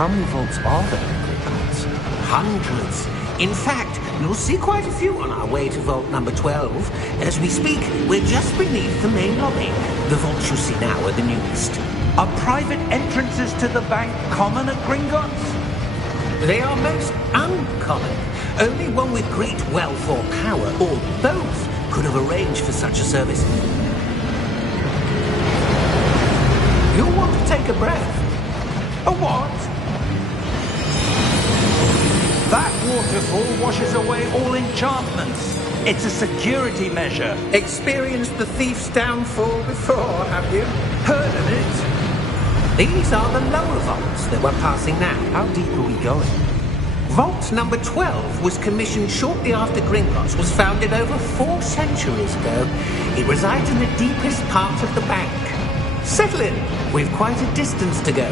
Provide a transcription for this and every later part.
How many vaults are there in Hogwarts? Hundreds. In fact, you'll see quite a few on our way to vault number 12. As we speak, we're just beneath the main lobby. The vaults you see now are the newest. Are private entrances to the bank common at Gringotts? They are most uncommon. Only one with great wealth or power, or both, could have arranged for such a service. You'll want to take a breath. A what? That waterfall washes away all enchantments. It's a security measure. Experienced the thief's downfall before, have you? Heard of it? These are the lower vaults that we're passing now. How deep are we going? Vault number 12 was commissioned shortly after Gringotts was founded over 4 centuries ago. It resides in the deepest part of the bank. Settle in. We've quite a distance to go.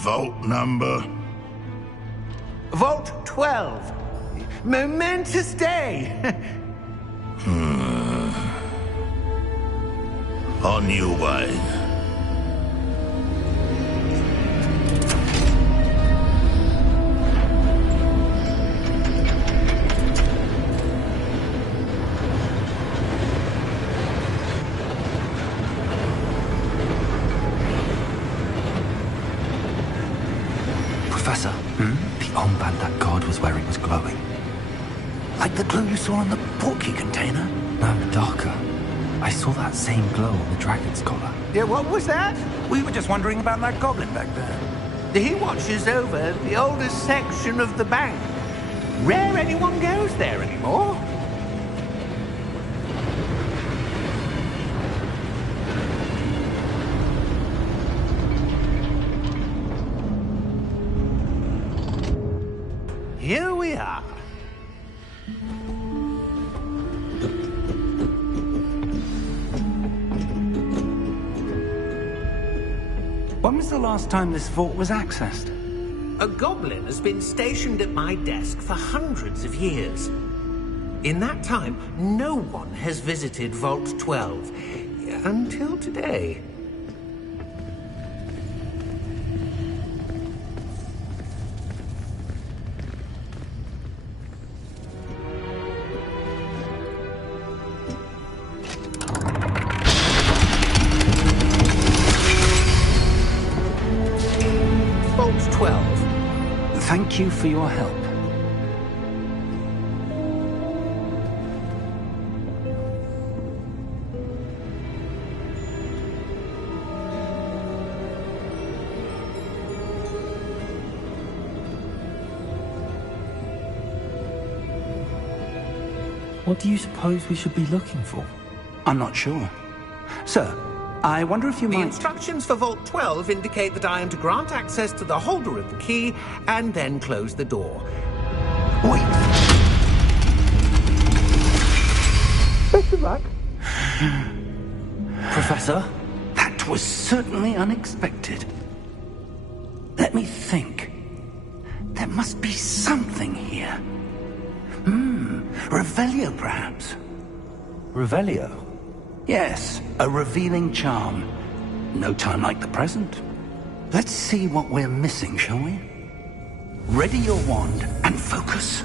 Vault number? Vault 12. Momentous day. On your way. Professor, the armband that guard was wearing was glowing. Like the glow you saw on the portkey container? No, darker. I saw that same glow on the dragon's collar. Yeah, what was that? We were just wondering about that goblin back there. He watches over the oldest section of the bank. Rare anyone goes there anymore. Here we are. When was the last time this vault was accessed? A goblin has been stationed at my desk for hundreds of years. In that time, no one has visited Vault 12. Until today. Vault 12. Thank you for your help. What do you suppose we should be looking for? I'm not sure. Sir, I wonder if you The might... instructions for Vault 12 indicate that I am to grant access to the holder of the key and then close the door. Wait. Best of luck. Professor? That was certainly unexpected. Let me think. There must be something here. Revelio, perhaps? Revelio? Yes, a revealing charm. No time like the present. Let's see what we're missing, shall we? Ready your wand and focus.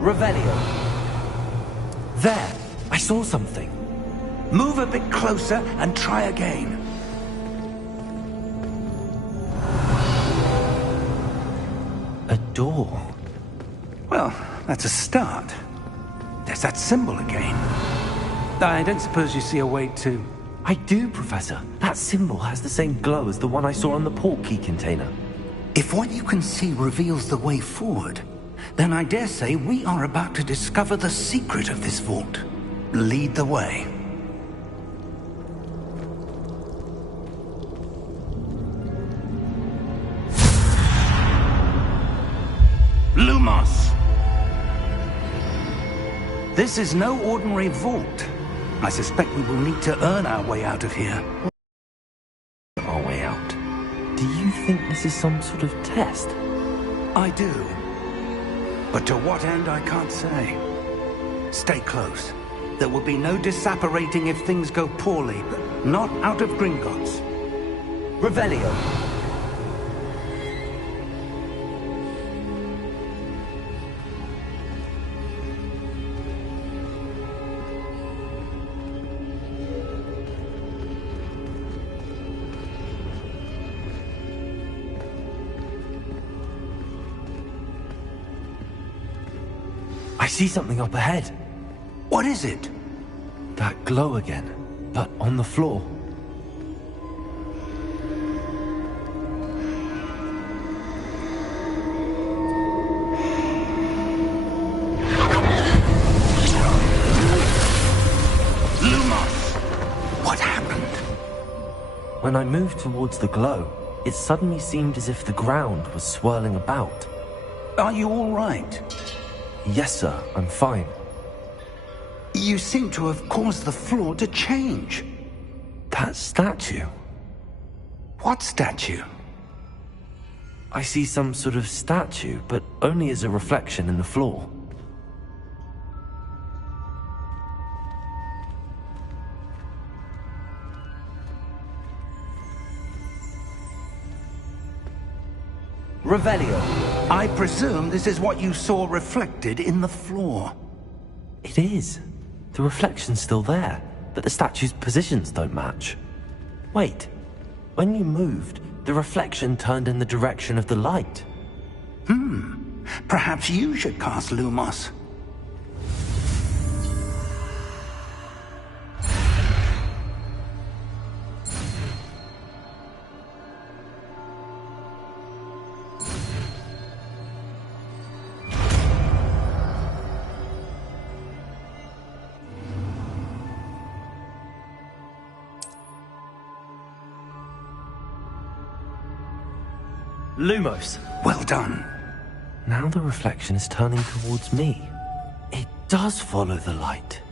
Revelio. There! I saw something. Move a bit closer and try again. A door. Well, that's a start. There's that symbol again. I don't suppose you see a way to... I do, Professor. That symbol has the same glow as the one I saw on the portkey container. If what you can see reveals the way forward, then I dare say we are about to discover the secret of this vault. Lead the way. This is no ordinary vault. I suspect we will need to earn our way out of here. Our way out. Do you think this is some sort of test? I do. But to what end, I can't say. Stay close. There will be no disapparating if things go poorly. Not out of Gringotts. Revelio. I see something up ahead. What is it? That glow again, but on the floor. Lumos! What happened? When I moved towards the glow, it suddenly seemed as if the ground was swirling about. Are you all right? Yes, sir, I'm fine. You seem to have caused the floor to change. That statue. What statue? I see some sort of statue, but only as a reflection in the floor. Revelio, I presume this is what you saw reflected in the floor. It is. The reflection's still there, but the statue's positions don't match. Wait, when you moved, the reflection turned in the direction of the light. Perhaps you should cast Lumos. Lumos! Well done. Now the reflection is turning towards me. It does follow the light.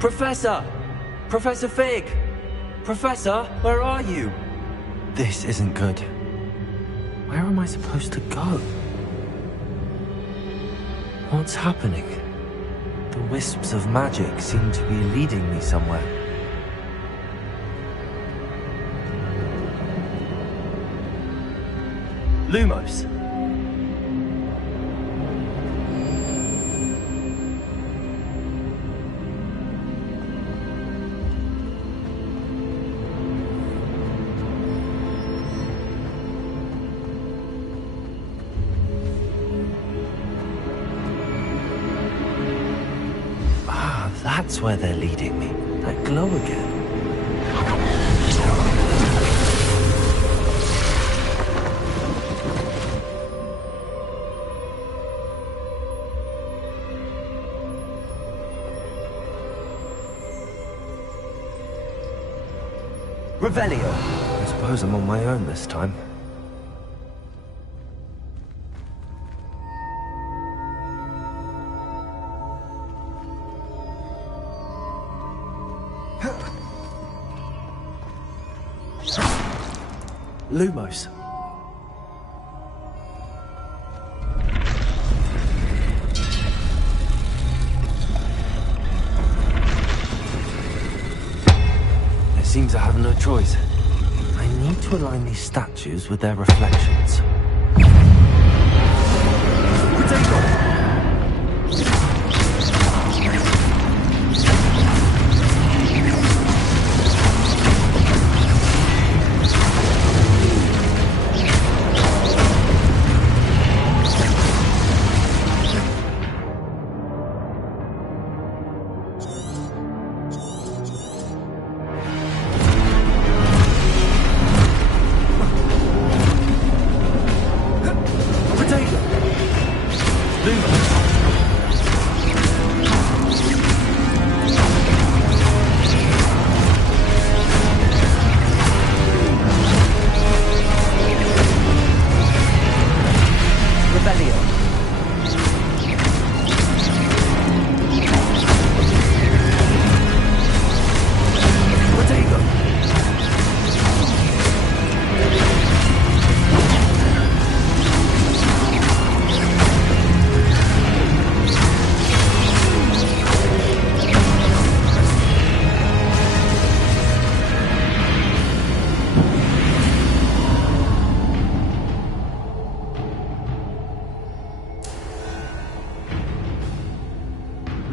Professor! Professor Fig! Professor, where are you? This isn't good. Where am I supposed to go? What's happening? The wisps of magic seem to be leading me somewhere. Lumos! That's where they're leading me. That glow again. Revelio. I suppose I'm on my own this time. Lumos. It seems I have no choice. I need to align these statues with their reflections.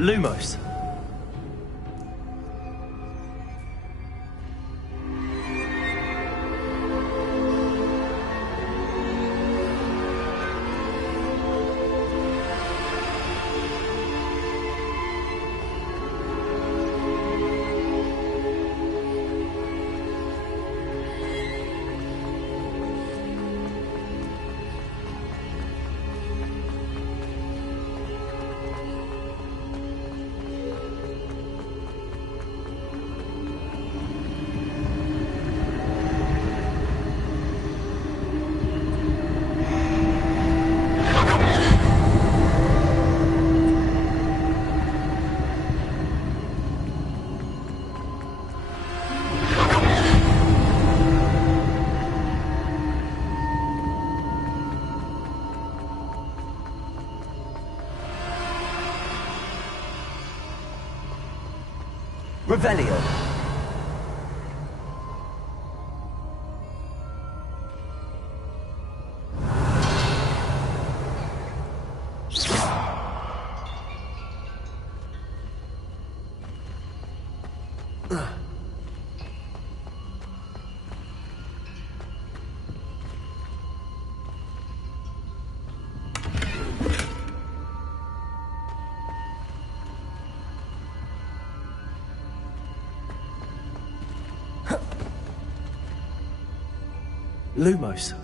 Lumos. Revelio. Lumos.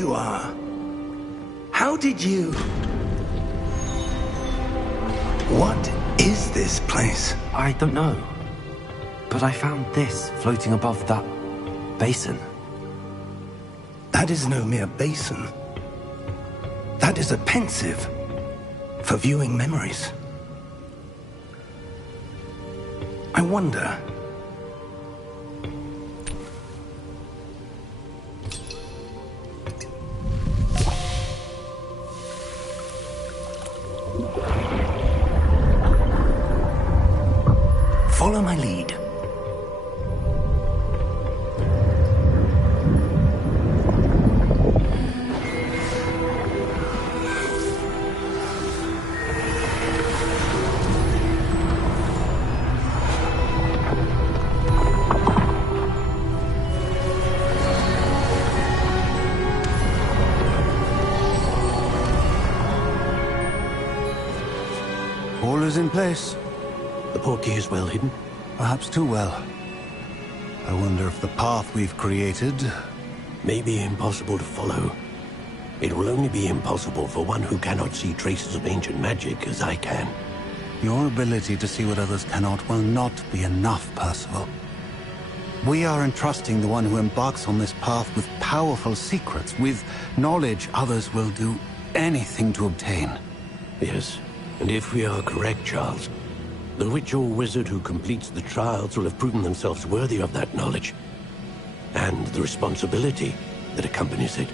you are. How did you... What is this place? I don't know. But I found this floating above that basin. That is no mere basin. That is a pensive for viewing memories. I wonder... Follow my lead. All is in place. The portkey is well hidden. Perhaps too well. I wonder if the path we've created... May be impossible to follow. It will only be impossible for one who cannot see traces of ancient magic as I can. Your ability to see what others cannot will not be enough, Percival. We are entrusting the one who embarks on this path with powerful secrets, with knowledge others will do anything to obtain. Yes, and if we are correct, Charles, the witch or wizard who completes the trials will have proven themselves worthy of that knowledge, and the responsibility that accompanies it.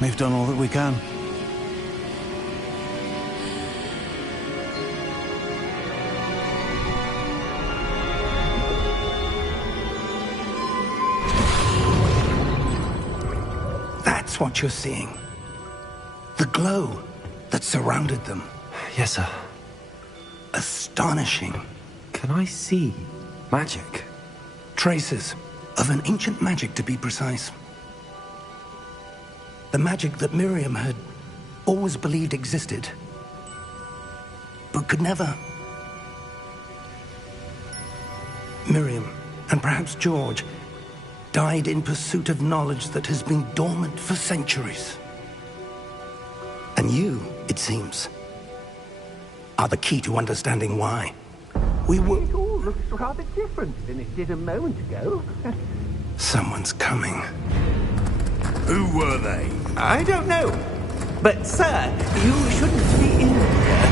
We've done all that we can. That's what you're seeing. The glow that surrounded them. Yes, sir. Astonishing. Can I see magic? Traces of an ancient magic, to be precise. The magic that Miriam had always believed existed, but could never. Miriam, and perhaps George, died in pursuit of knowledge that has been dormant for centuries. And you, it seems, are the key to understanding why. We will... It all looks rather different than it did a moment ago. Someone's coming. Who were they? I don't know. But, sir, you shouldn't be in here.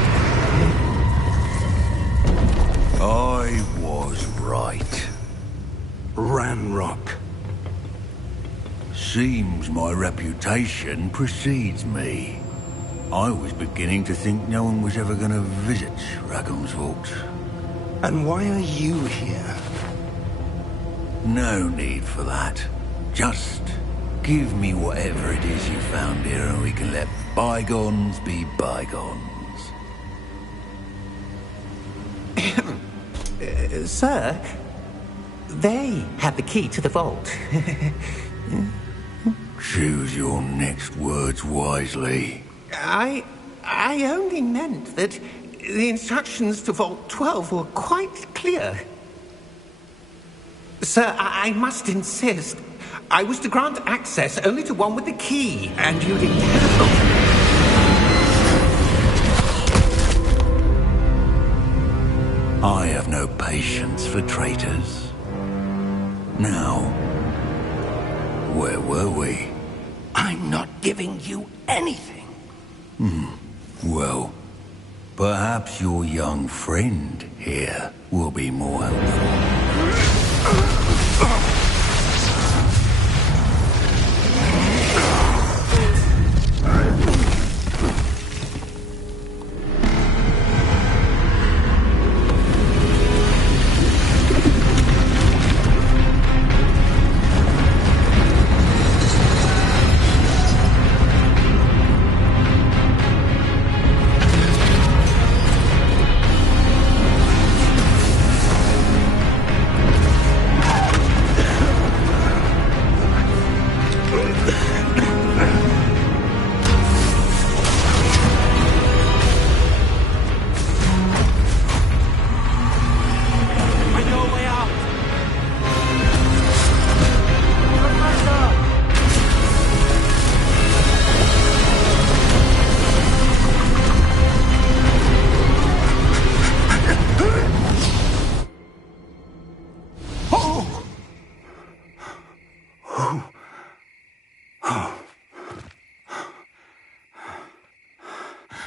I was right. Ranrock. Seems my reputation precedes me. I was beginning to think no one was ever going to visit Rackham's Vault. And why are you here? No need for that. Just give me whatever it is you found here and we can let bygones be bygones. Sir, they had the key to the vault. Choose your next words wisely. I only meant that the instructions to Vault 12 were quite clear. Sir, I must insist. I was to grant access only to one with the key, and you didn't have... I have no patience for traitors. Now, where were we? I'm not giving you anything. Well, perhaps your young friend here will be more helpful.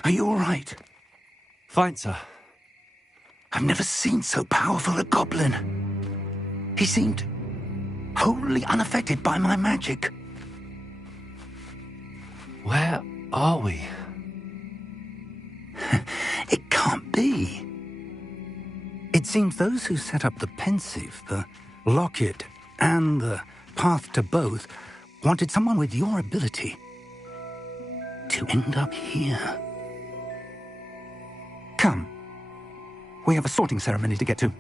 Are you all right? Fine, sir. I've never seen so powerful a goblin. He seemed wholly unaffected by my magic. Where are we? It can't be. It seems those who set up the pensive, the locket, and the path to both wanted someone with your ability to end up here. Come. We have a sorting ceremony to get to.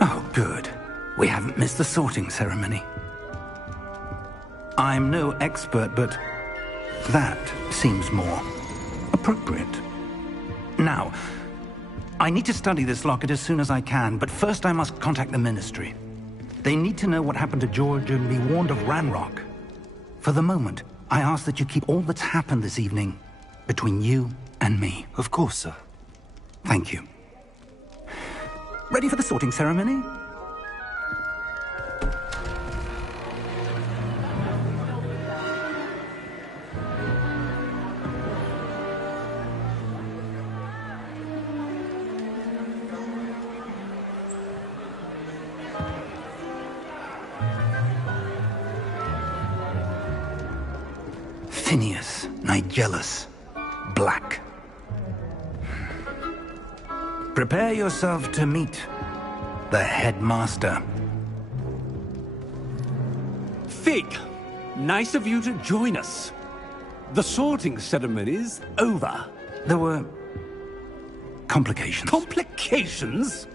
Oh, good. We haven't missed the sorting ceremony. I'm no expert, but that seems more appropriate. Now, I need to study this locket as soon as I can, but first I must contact the Ministry. They need to know what happened to George and be warned of Ranrock. For the moment, I ask that you keep all that's happened this evening between you and me. Of course, sir. Thank you. Ready for the sorting ceremony? Phineas, Nigellus, Black. Prepare yourself to meet the headmaster. Fig, nice of you to join us. The sorting ceremony's over. There were complications. Complications?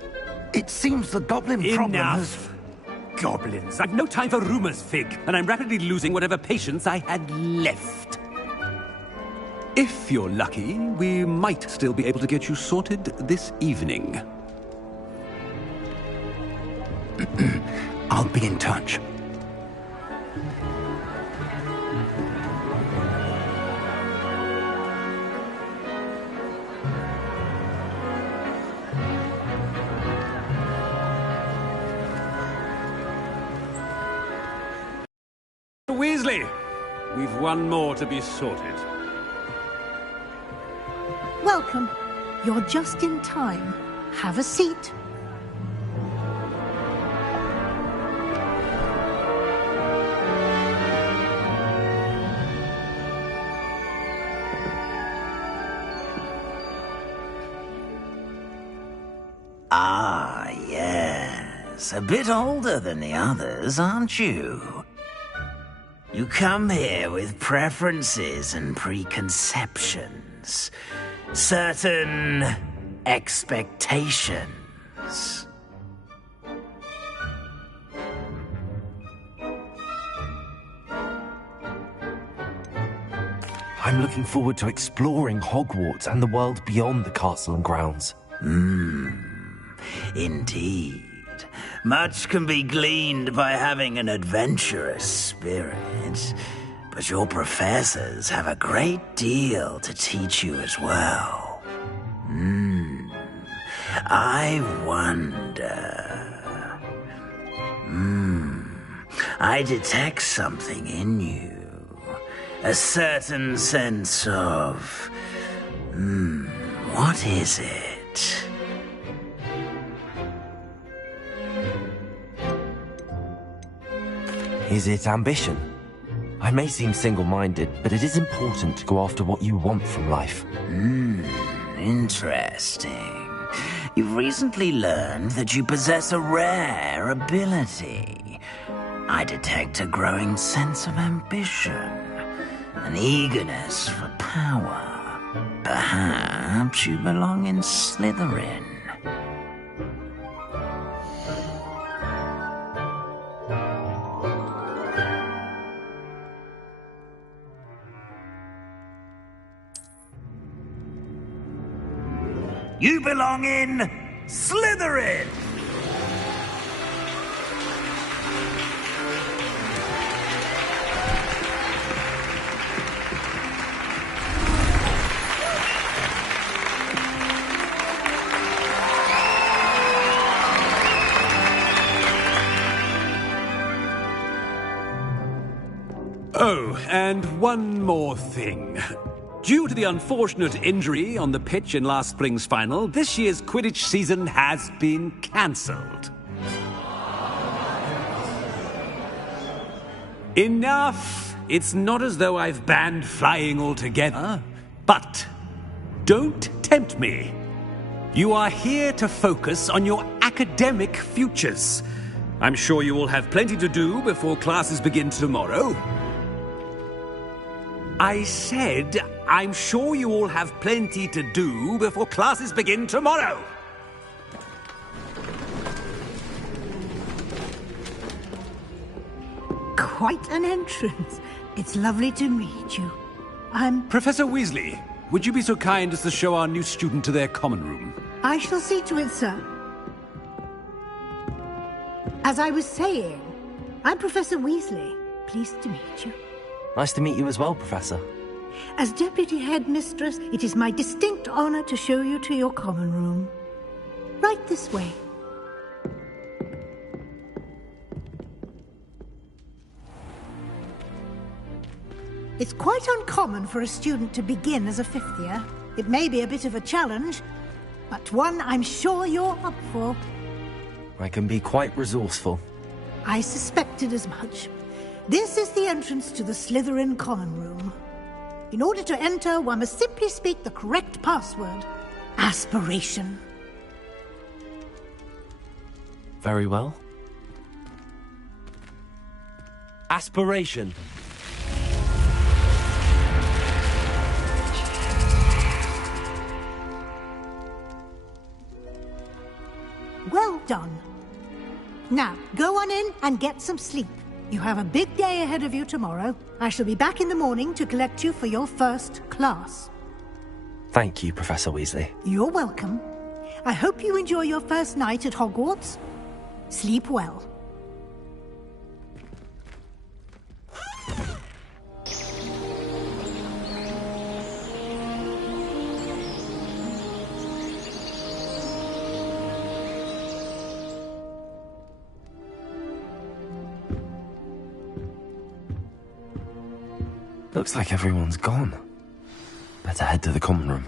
It seems the goblin problem has... Enough! Goblins. I've no time for rumors, Fig, and I'm rapidly losing whatever patience I had left. If you're lucky, we might still be able to get you sorted this evening. I'll be in touch. Weasley, we've one more to be sorted. Welcome. You're just in time. Have a seat. Ah, yes. A bit older than the others, aren't you? You come here with preferences and preconceptions. Certain expectations. I'm looking forward to exploring Hogwarts and the world beyond the castle and grounds. Indeed. Much can be gleaned by having an adventurous spirit, but your professors have a great deal to teach you as well. I wonder... I detect something in you. A certain sense of... What is it? Is it ambition? I may seem single-minded, but it is important to go after what you want from life. Interesting. You've recently learned that you possess a rare ability. I detect a growing sense of ambition, an eagerness for power. Perhaps you belong in Slytherin. You belong in Slytherin! Oh, and one more thing. Due to the unfortunate injury on the pitch in last spring's final, this year's Quidditch season has been cancelled. Enough! It's not as though I've banned flying altogether. But don't tempt me. You are here to focus on your academic futures. I'm sure you will have plenty to do before classes begin tomorrow. I said, I'm sure you all have plenty to do before classes begin tomorrow. Quite an entrance. It's lovely to meet you. Professor Weasley, would you be so kind as to show our new student to their common room? I shall see to it, sir. As I was saying, I'm Professor Weasley. Pleased to meet you. Nice to meet you as well, Professor. As Deputy Headmistress, it is my distinct honor to show you to your common room. Right this way. It's quite uncommon for a student to begin as a fifth year. It may be a bit of a challenge, but one I'm sure you're up for. I can be quite resourceful. I suspected as much. This is the entrance to the Slytherin common room. In order to enter, one must simply speak the correct password. Aspiration. Very well. Aspiration. Well done. Now, go on in and get some sleep. You have a big day ahead of you tomorrow. I shall be back in the morning to collect you for your first class. Thank you, Professor Weasley. You're welcome. I hope you enjoy your first night at Hogwarts. Sleep well. Looks like everyone's gone. Better head to the common room.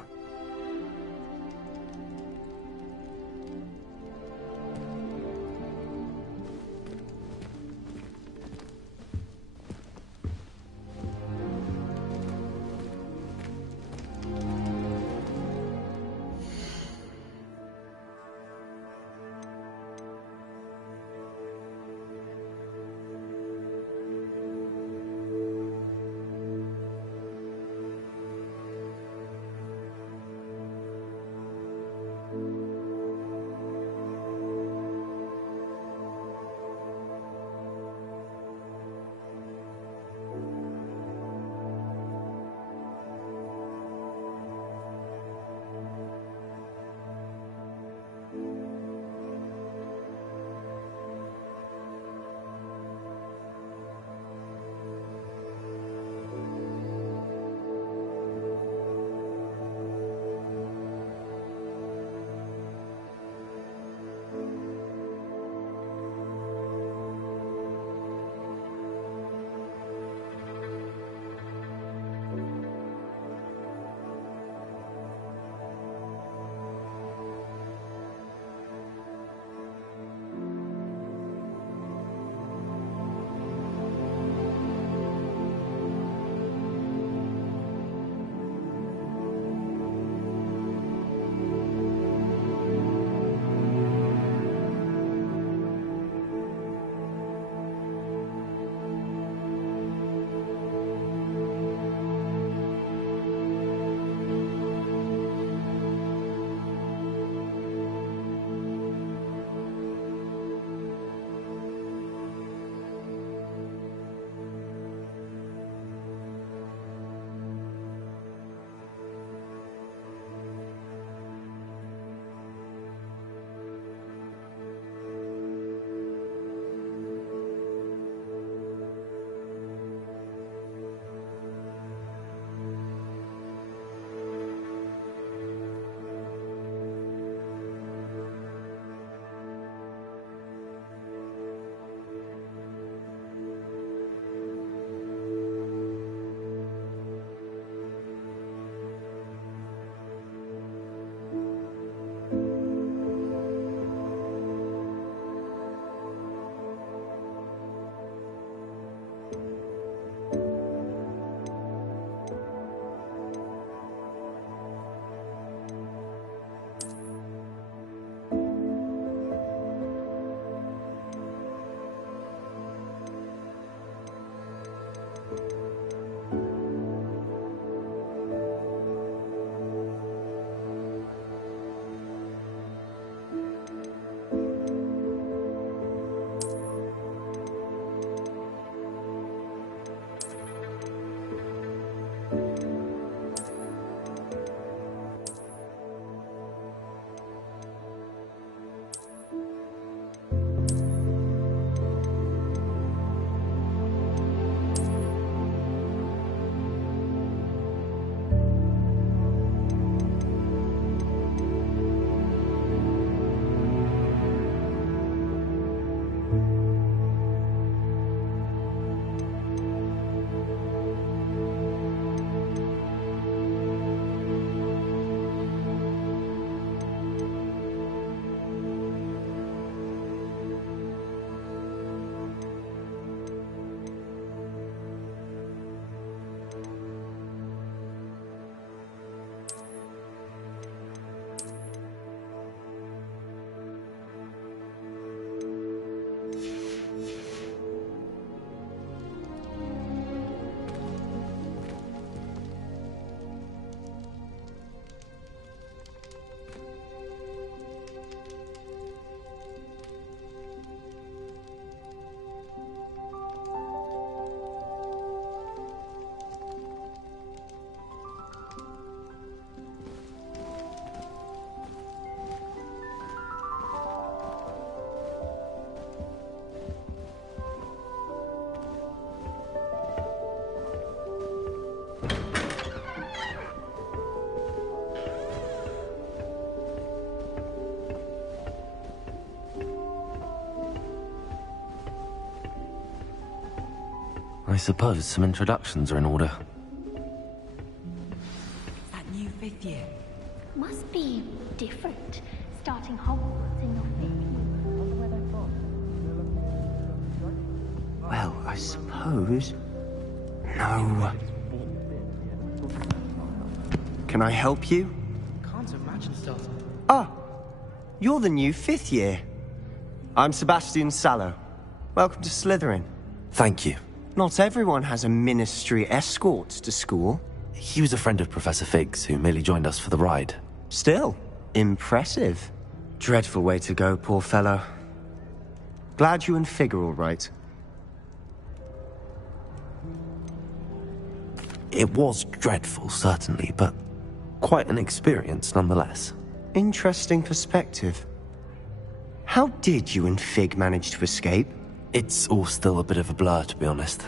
I suppose some introductions are in order. That new 5th year. Must be different, starting Hogwarts in your 5th year. Well, I suppose... No. Can I help you? Can't imagine starting. Ah, you're the new 5th year. I'm Sebastian Sallow. Welcome to Slytherin. Thank you. Not everyone has a ministry escort to school. He was a friend of Professor Fig's who merely joined us for the ride. Still, impressive. Dreadful way to go, poor fellow. Glad you and Fig are all right. It was dreadful, certainly, but quite an experience nonetheless. Interesting perspective. How did you and Fig manage to escape? It's all still a bit of a blur, to be honest.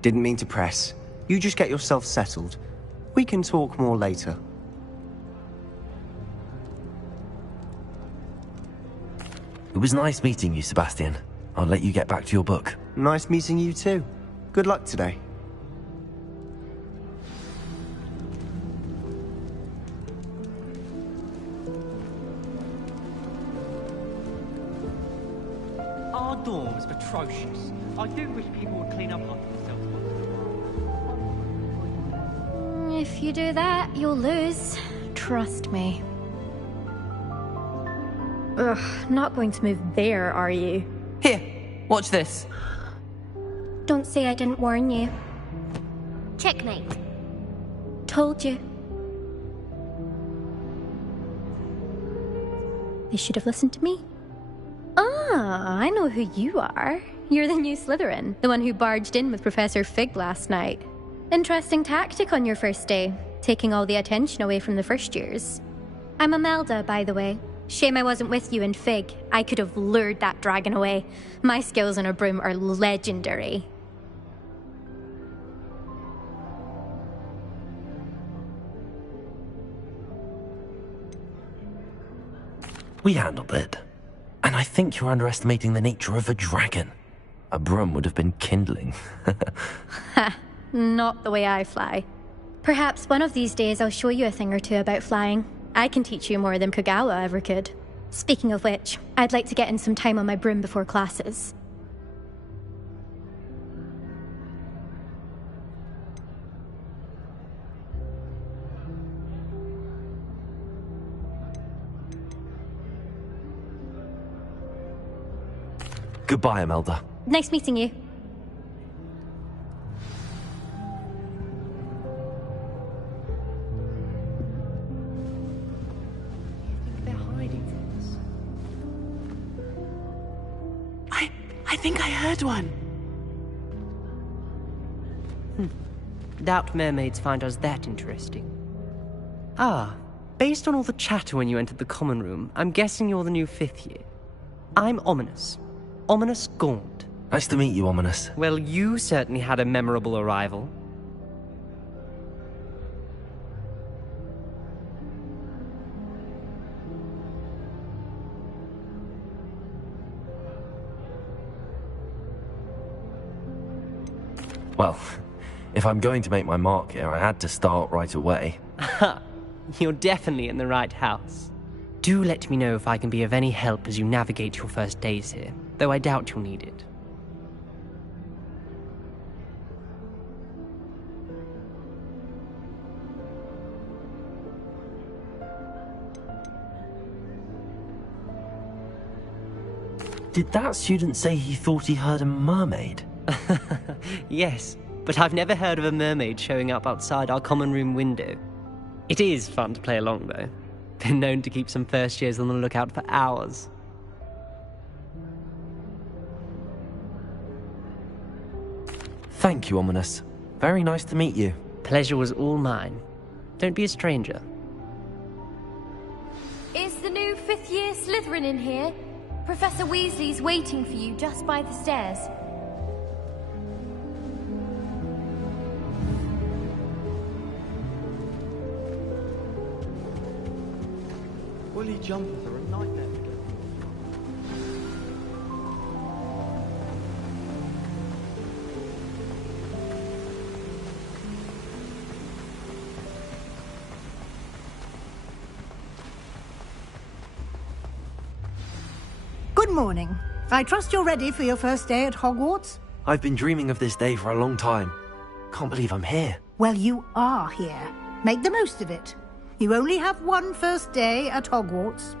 Didn't mean to press. You just get yourself settled. We can talk more later. It was nice meeting you, Sebastian. I'll let you get back to your book. Nice meeting you too. Good luck today. Our dorm is atrocious. I do wish people would clean up after themselves once in a while. If you do that, you'll lose. Trust me. Ugh, not going to move there, are you? Here, watch this. Don't say I didn't warn you. Checkmate. Told you. They should have listened to me. Ah, I know who you are. You're the new Slytherin, the one who barged in with Professor Fig last night. Interesting tactic on your first day, taking all the attention away from the first years. I'm Imelda, by the way. Shame I wasn't with you and Fig. I could have lured that dragon away. My skills on a broom are legendary. We handled it. And I think you're underestimating the nature of a dragon. A broom would have been kindling. Ha, not the way I fly. Perhaps one of these days I'll show you a thing or two about flying. I can teach you more than Kogawa ever could. Speaking of which, I'd like to get in some time on my broom before classes. Goodbye, Imelda. Nice meeting you. They're hiding things. I think I heard one. Doubt mermaids find us that interesting. Ah, based on all the chatter when you entered the common room, I'm guessing you're the new 5th year. I'm Ominous. Ominous Gaunt. Nice to meet you, Ominous. Well, you certainly had a memorable arrival. Well, if I'm going to make my mark here, I had to start right away. Ha! You're definitely in the right house. Do let me know if I can be of any help as you navigate your first days here, though I doubt you'll need it. Did that student say he thought he heard a mermaid? Yes, but I've never heard of a mermaid showing up outside our common room window. It is fun to play along, though. Been known to keep some first years on the lookout for hours. Thank you, Ominous. Very nice to meet you. Pleasure was all mine. Don't be a stranger. Is the new 5th year Slytherin in here? Professor Weasley's waiting for you just by the stairs. Woolly jumpers are a nightmare. Good morning. I trust you're ready for your first day at Hogwarts? I've been dreaming of this day for a long time. Can't believe I'm here. Well, you are here. Make the most of it. You only have one first day at Hogwarts.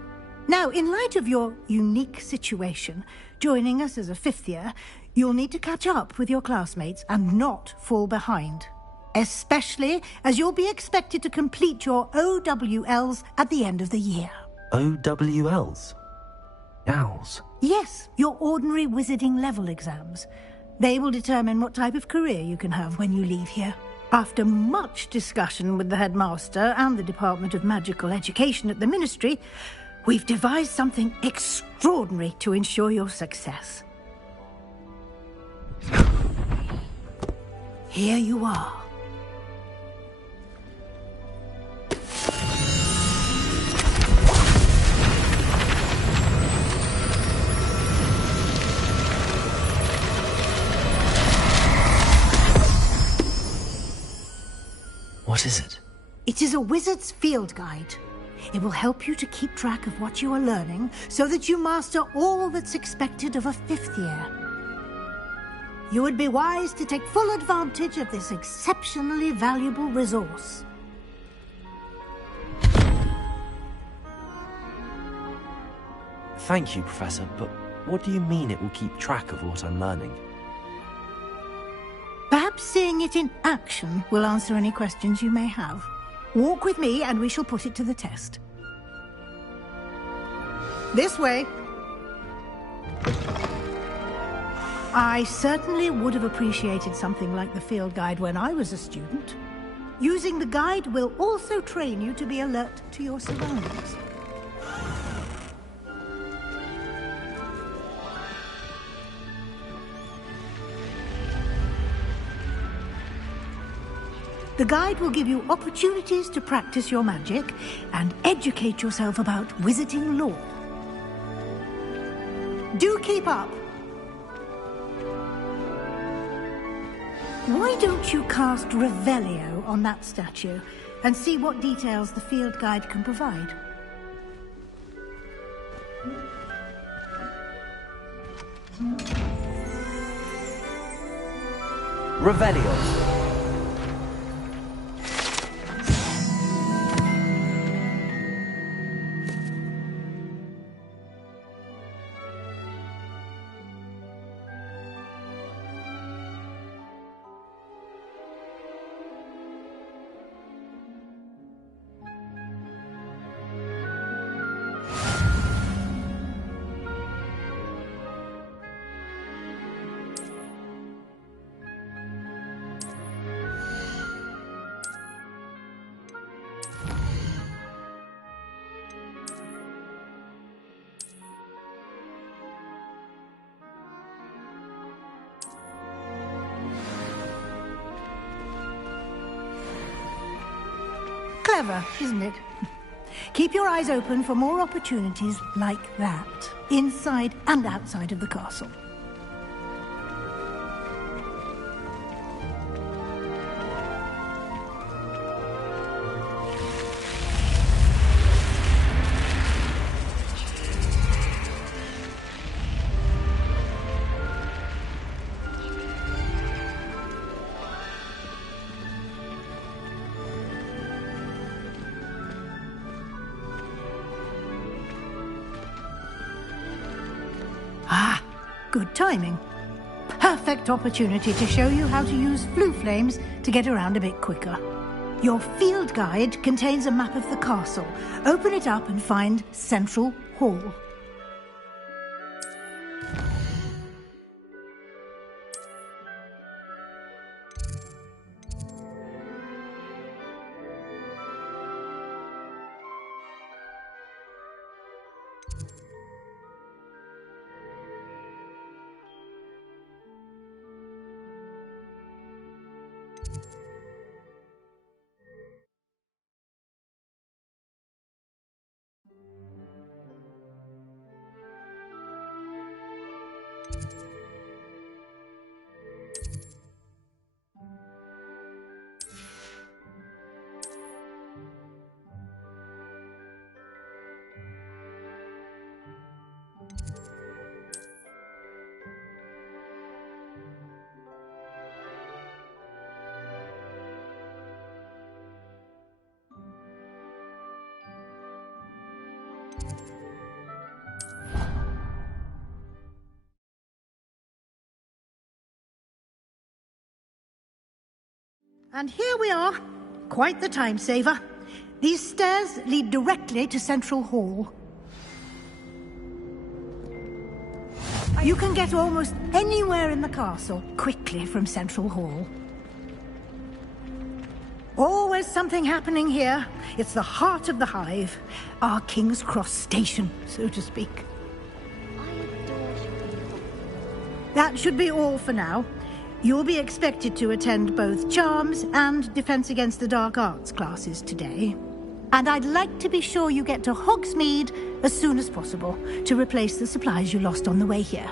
Now, in light of your unique situation, joining us as a fifth year, you'll need to catch up with your classmates and not fall behind. Especially as you'll be expected to complete your OWLs at the end of the year. OWLs? Owls? Yes, your ordinary wizarding level exams. They will determine what type of career you can have when you leave here. After much discussion with the headmaster and the Department of Magical Education at the Ministry, we've devised something extraordinary to ensure your success. Here you are. What is it? It is a wizard's field guide. It will help you to keep track of what you are learning so that you master all that's expected of a fifth year. You would be wise to take full advantage of this exceptionally valuable resource. Thank you, Professor, but what do you mean it will keep track of what I'm learning? Perhaps seeing it in action will answer any questions you may have. Walk with me and we shall put it to the test. This way. I certainly would have appreciated something like the field guide when I was a student. Using the guide will also train you to be alert to your surroundings. The guide will give you opportunities to practice your magic and educate yourself about wizarding lore. Do keep up. Why don't you cast Revelio on that statue and see what details the field guide can provide? Revelio. Clever, isn't it? Keep your eyes open for more opportunities like that, inside and outside of the castle. Good timing. Perfect opportunity to show you how to use flue flames to get around a bit quicker. Your field guide contains a map of the castle. Open it up and find Central Hall. And here we are. Quite the time saver. These stairs lead directly to Central Hall. You can get almost anywhere in the castle quickly from Central Hall. Always something happening here. It's the heart of the hive. Our King's Cross station, so to speak. That should be all for now. You'll be expected to attend both Charms and Defense Against the Dark Arts classes today. And I'd like to be sure you get to Hogsmeade as soon as possible to replace the supplies you lost on the way here.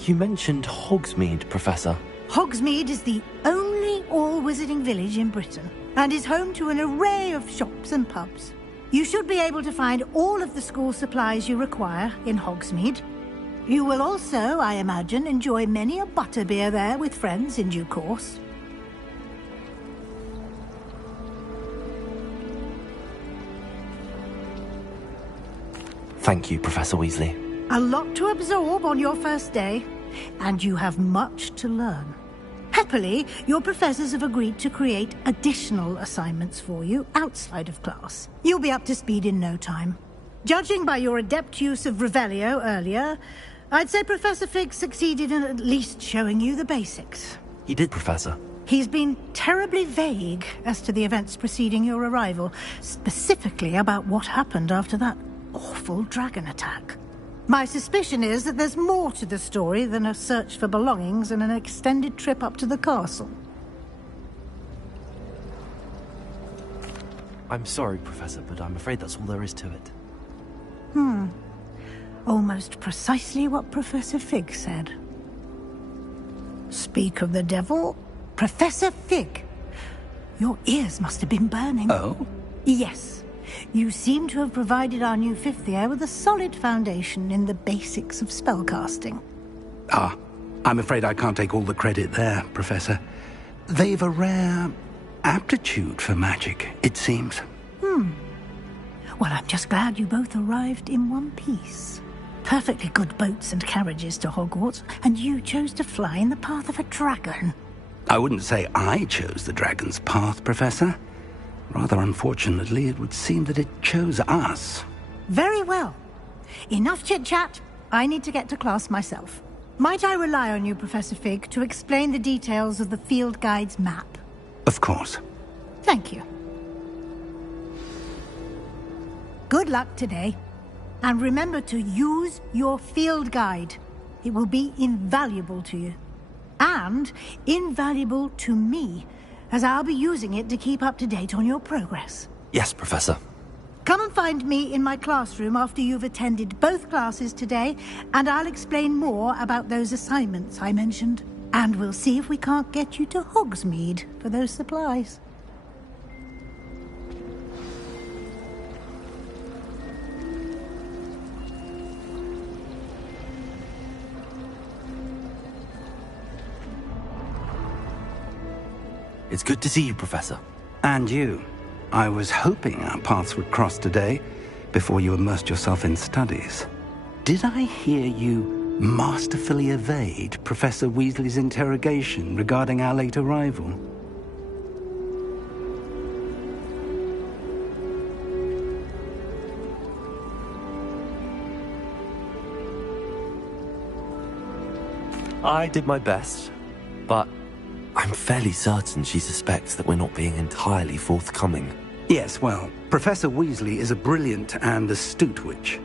You mentioned Hogsmeade, Professor. Hogsmeade is the only all-wizarding village in Britain and is home to an array of shops and pubs. You should be able to find all of the school supplies you require in Hogsmeade. You will also, I imagine, enjoy many a butterbeer there with friends in due course. Thank you, Professor Weasley. A lot to absorb on your first day, and you have much to learn. Happily, your professors have agreed to create additional assignments for you outside of class. You'll be up to speed in no time. Judging by your adept use of Revelio earlier, I'd say Professor Fig succeeded in at least showing you the basics. He did, Professor. He's been terribly vague as to the events preceding your arrival, specifically about what happened after that awful dragon attack. My suspicion is that there's more to the story than a search for belongings and an extended trip up to the castle. I'm sorry, Professor, but I'm afraid that's all there is to it. Almost precisely what Professor Fig said. Speak of the devil, Professor Fig. Your ears must have been burning. Oh? Yes. You seem to have provided our new fifth year with a solid foundation in the basics of spellcasting. Ah, I'm afraid I can't take all the credit there, Professor. They've a rare aptitude for magic, it seems. Well, I'm just glad you both arrived in one piece. Perfectly good boats and carriages to Hogwarts, and you chose to fly in the path of a dragon. I wouldn't say I chose the dragon's path, Professor. Rather unfortunately, it would seem that it chose us. Very well. Enough chit-chat. I need to get to class myself. Might I rely on you, Professor Fig, to explain the details of the field guide's map? Of course. Thank you. Good luck today. And remember to use your field guide. It will be invaluable to you. And invaluable to me, as I'll be using it to keep up to date on your progress. Yes, Professor. Come and find me in my classroom after you've attended both classes today, and I'll explain more about those assignments I mentioned. And we'll see if we can't get you to Hogsmeade for those supplies. It's good to see you, Professor. And you. I was hoping our paths would cross today, before you immersed yourself in studies. Did I hear you masterfully evade Professor Weasley's interrogation regarding our late arrival? I did my best, but I'm fairly certain she suspects that we're not being entirely forthcoming. Yes, well, Professor Weasley is a brilliant and astute witch.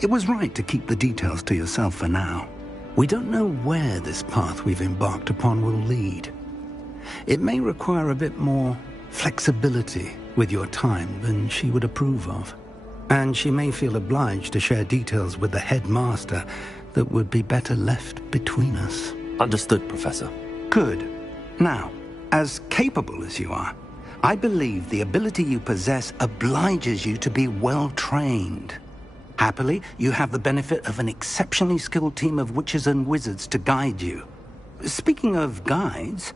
It was right to keep the details to yourself for now. We don't know where this path we've embarked upon will lead. It may require a bit more flexibility with your time than she would approve of. And she may feel obliged to share details with the headmaster that would be better left between us. Understood, Professor. Good. Now, as capable as you are, I believe the ability you possess obliges you to be well-trained. Happily, you have the benefit of an exceptionally skilled team of witches and wizards to guide you. Speaking of guides,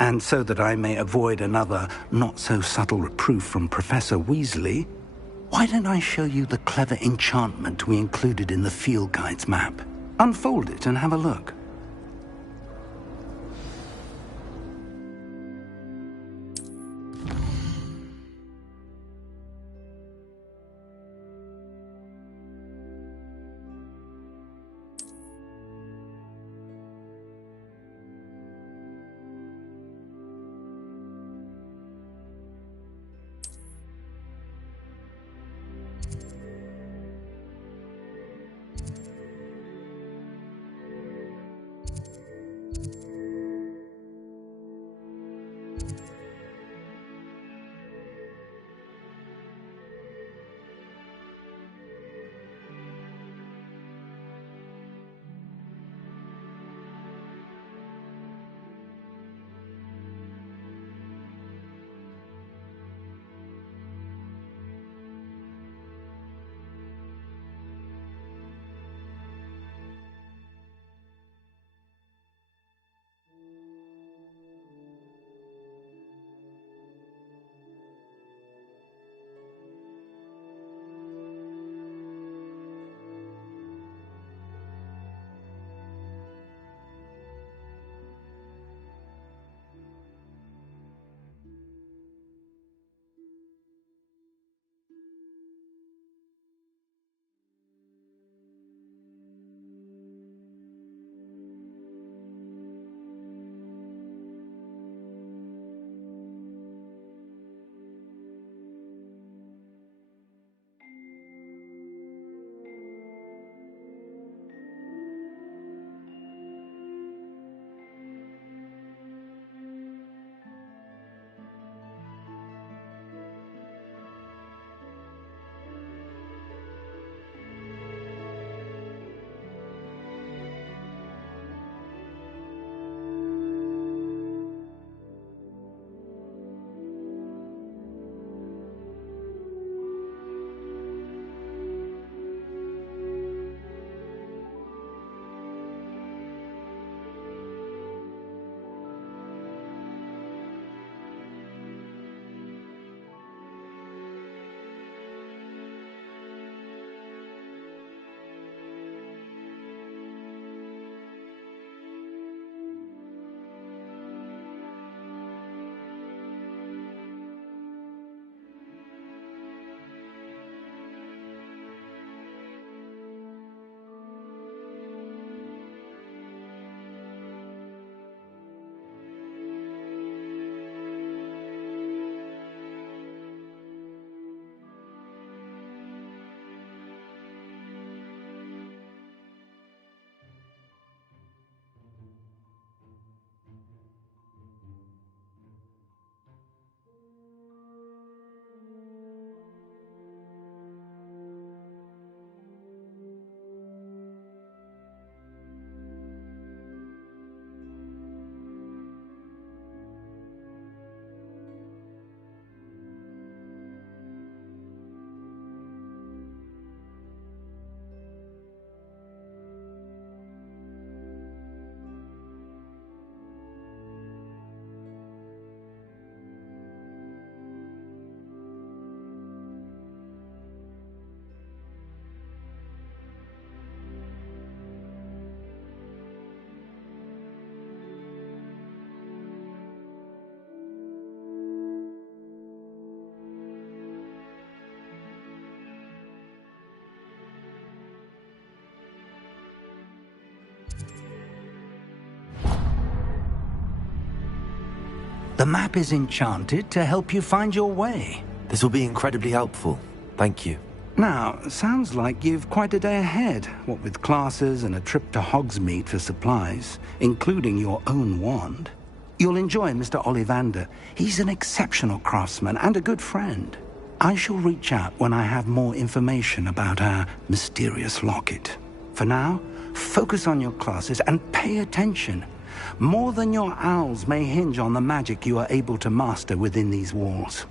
and so that I may avoid another not-so-subtle reproof from Professor Weasley, Why don't I show you the clever enchantment we included in the field guide's map? Unfold it and have a look. The map is enchanted to help you find your way. This will be incredibly helpful. Thank you. Now, sounds like you've quite a day ahead, what with classes and a trip to Hogsmeade for supplies, including your own wand. You'll enjoy Mr. Ollivander. He's an exceptional craftsman and a good friend. I shall reach out when I have more information about our mysterious locket. For now, focus on your classes and pay attention. More than your owls may hinge on the magic you are able to master within these walls.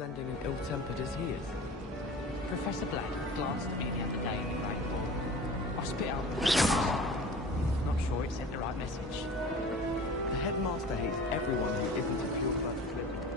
condescending and ill-tempered as he is. Professor Black glanced at me the other day in the Great Hall. I spit out. Not sure it sent the right message. The headmaster hates everyone who isn't a pure blood Slytherin.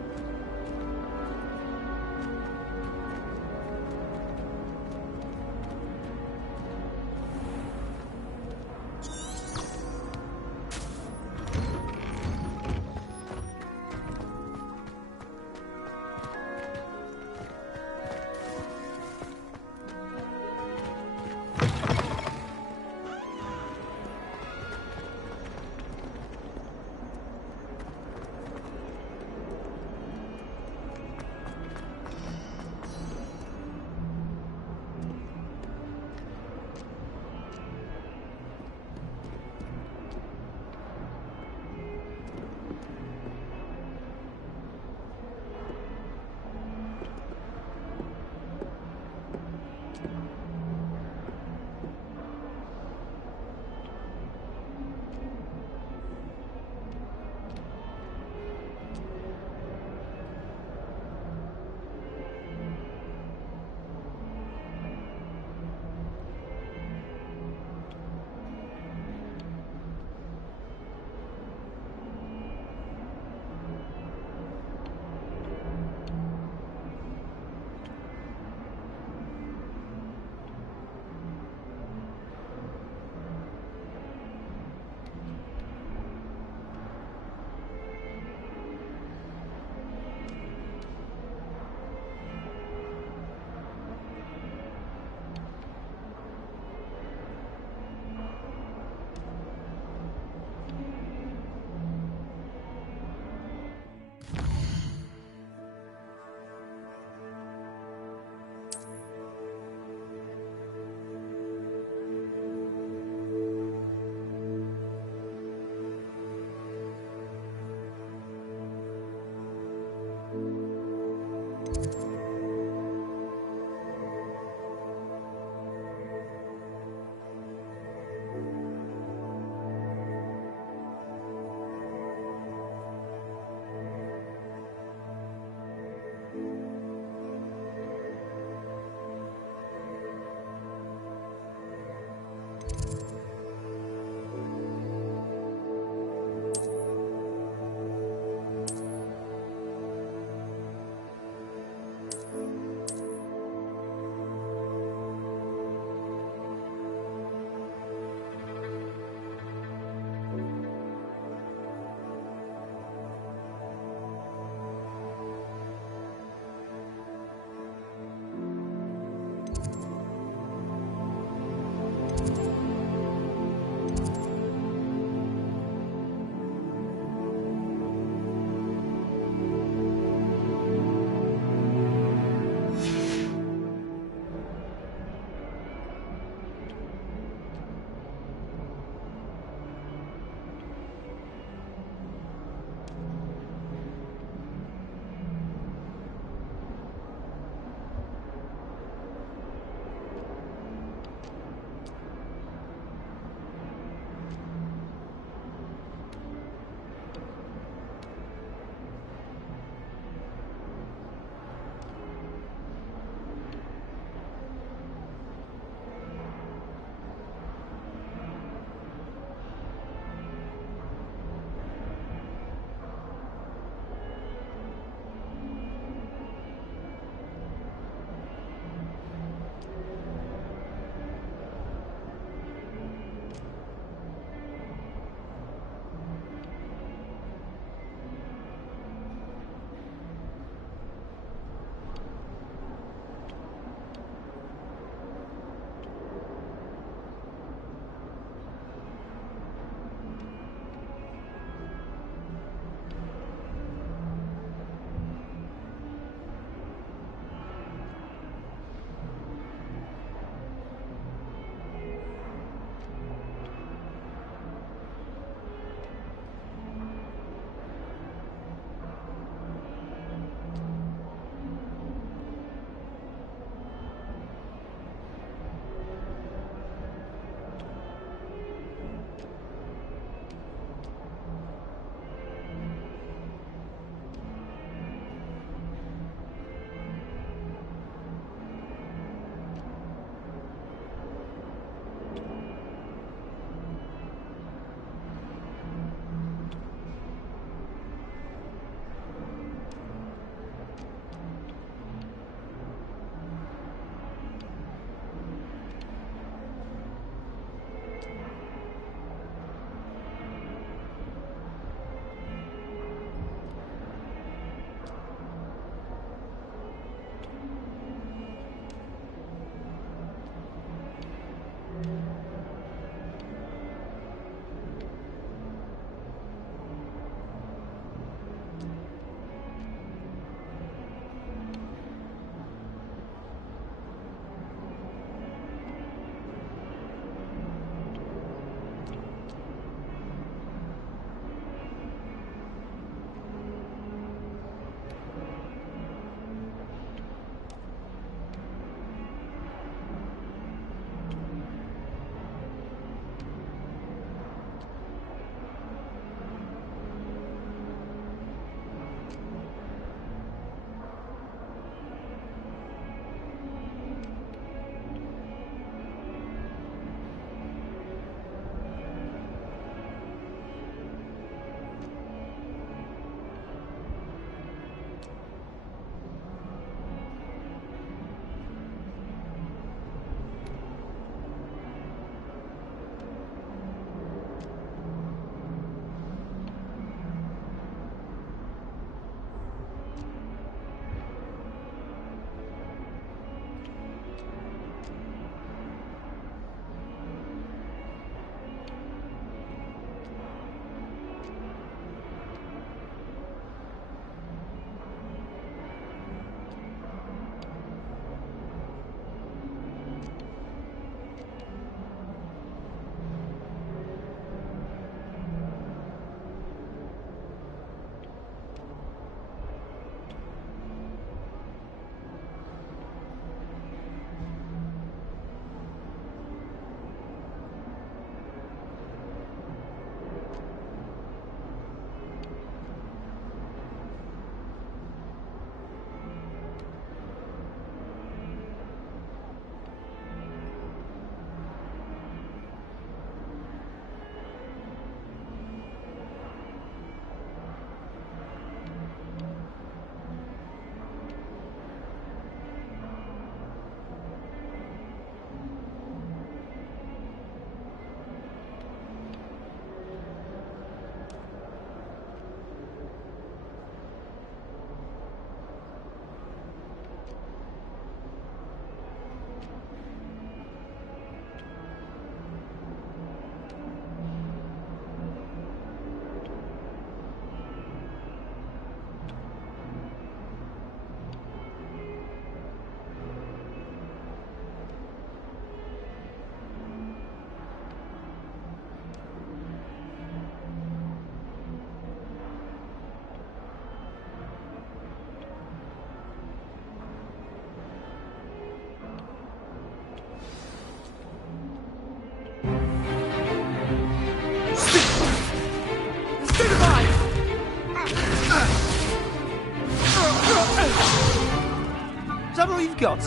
that all you've got?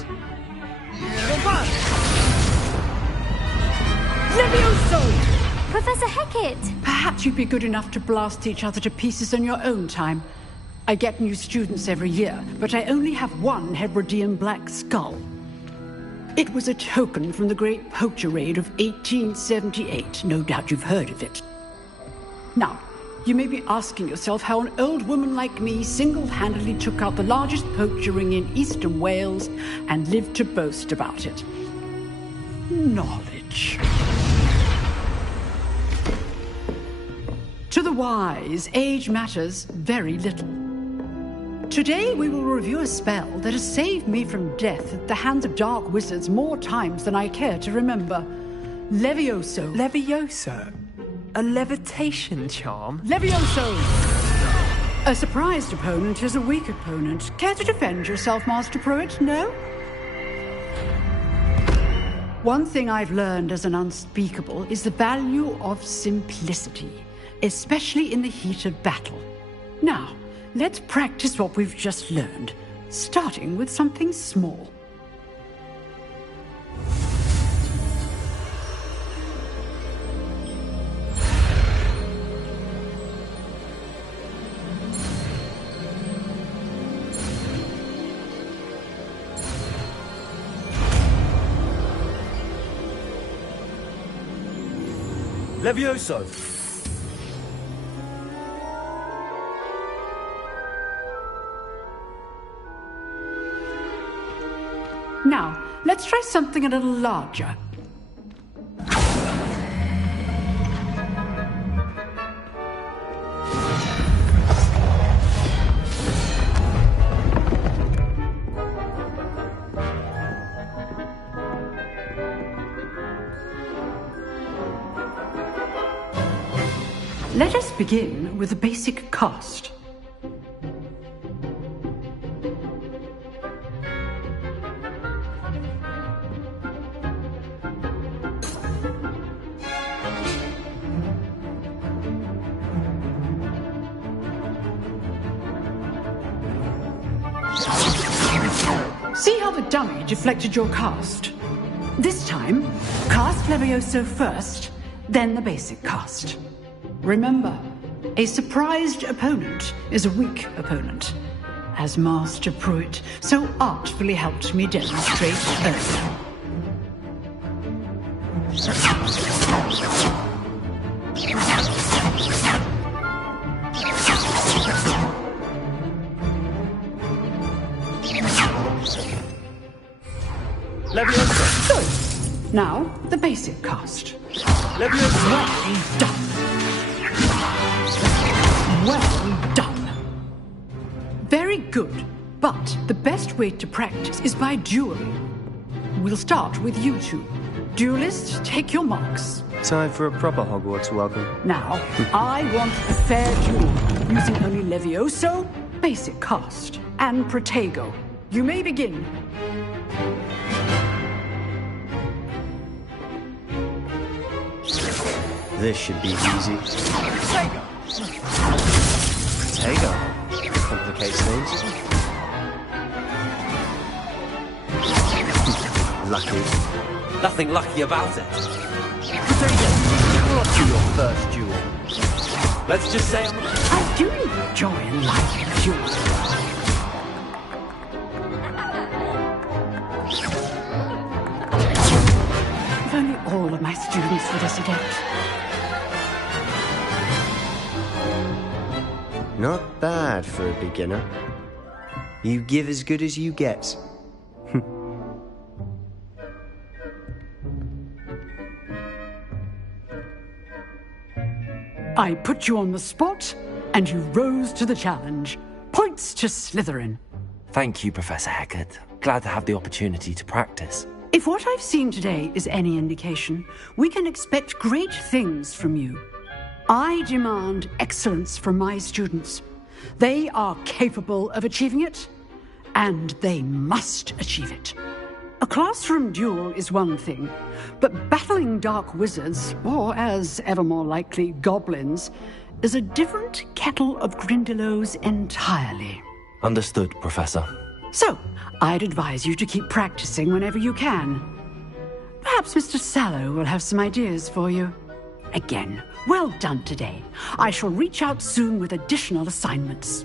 Levioso! Professor Hecat! Perhaps you'd be good enough to blast each other to pieces in your own time. I get new students every year, but I only have one Hebridean black skull. It was a token from the Great Poacher Raid of 1878. No doubt you've heard of it. Now, you may be asking yourself how an old woman like me single-handedly took out the largest poacher ring in eastern Wales and lived to boast about it. Knowledge. To the wise, age matters very little. Today we will review a spell that has saved me from death at the hands of dark wizards more times than I care to remember. Levioso. Levioso? A levitation charm? Levioso! A surprised opponent is a weak opponent. Care to defend yourself, Master Pruitt? No? One thing I've learned as an unspeakable is the value of simplicity, especially in the heat of battle. Now, let's practice what we've just learned, starting with something small. Levioso! Now, let's try something a little larger. Let us begin with the basic cast. See how the dummy deflected your cast? This time, cast Levioso first, then the basic cast. Remember, a surprised opponent is a weak opponent, as Master Pruitt so artfully helped me demonstrate earlier. Levioso! Good. Now, the basic cast. Levioso! Well done. Well done. Very good, but the best way to practice is by dueling. We'll start with you two. Duelists, take your marks. Time for a proper Hogwarts welcome. Now, I want a fair duel, using only Levioso, basic cast, and Protego. You may begin. This should be easy. Protego. Complicates things. Lucky. Nothing lucky about it. Protego, you're up to your first duel. Let's just say I do enjoy and like duels. If only all of my students were this adept. Not bad for a beginner. You give as good as you get. I put you on the spot, and you rose to the challenge. Points to Slytherin. Thank you, Professor Hecat. Glad to have the opportunity to practice. If what I've seen today is any indication, we can expect great things from you. I demand excellence from my students. They are capable of achieving it, and they must achieve it. A classroom duel is one thing, but battling dark wizards, or as ever more likely, goblins, is a different kettle of Grindylows entirely. Understood, Professor. So, I'd advise you to keep practicing whenever you can. Perhaps Mr. Sallow will have some ideas for you. Again, well done today. I shall reach out soon with additional assignments.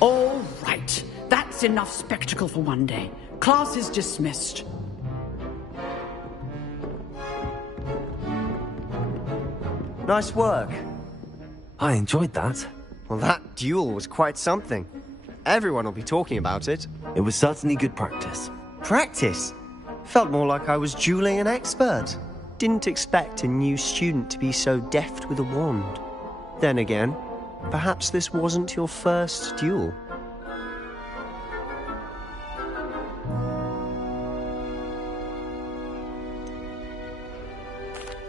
All right. That's enough spectacle for one day. Class is dismissed. Nice work. I enjoyed that. Well, that duel was quite something. Everyone will be talking about it. It was certainly good practice. Practice? Felt more like I was dueling an expert. Didn't expect a new student to be so deft with a wand. Then again, perhaps this wasn't your first duel.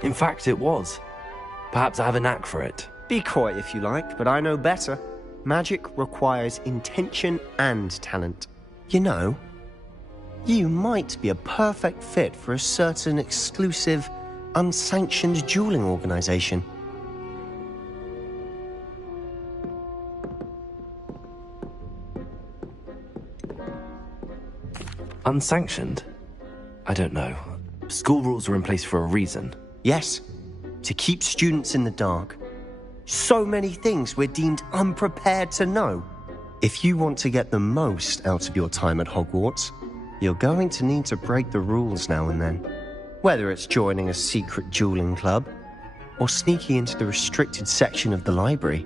In fact, it was. Perhaps I have a knack for it. Be coy if you like, but I know better. Magic requires intention and talent. You know, you might be a perfect fit for a certain exclusive, unsanctioned dueling organization. Unsanctioned? I don't know. School rules are in place for a reason. Yes, to keep students in the dark. So many things we're deemed unprepared to know. If you want to get the most out of your time at Hogwarts, you're going to need to break the rules now and then. Whether it's joining a secret dueling club, or sneaking into the restricted section of the library,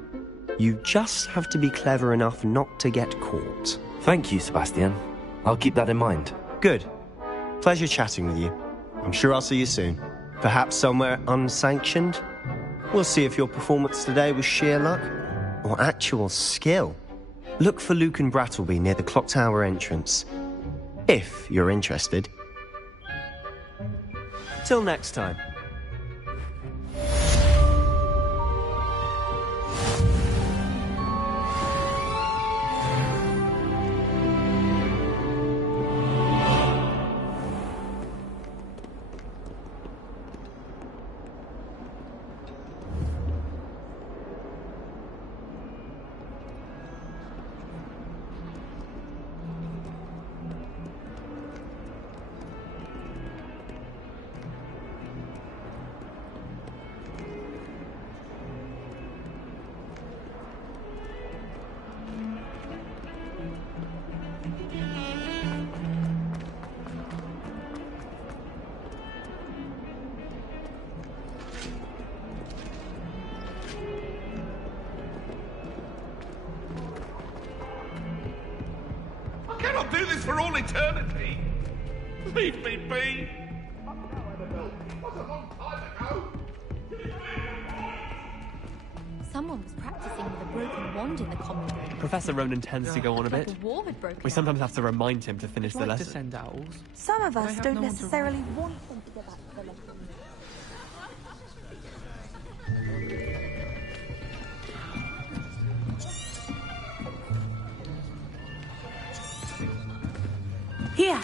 you just have to be clever enough not to get caught. Thank you, Sebastian. I'll keep that in mind. Good. Pleasure chatting with you. I'm sure I'll see you soon. Perhaps somewhere unsanctioned? We'll see if your performance today was sheer luck or actual skill. Look for Luke and Brattleby near the clock tower entrance, if you're interested. Till next time. cannot do this for all eternity. Leave me be. What a long time ago. Someone was practicing with a broken wand in the common room. Professor Ronan tends to go on a Like bit. the war had broken We sometimes have to remind him to finish the lesson. To send owls. Some of But I us have don't no one to necessarily want them to go back to the lesson. Here.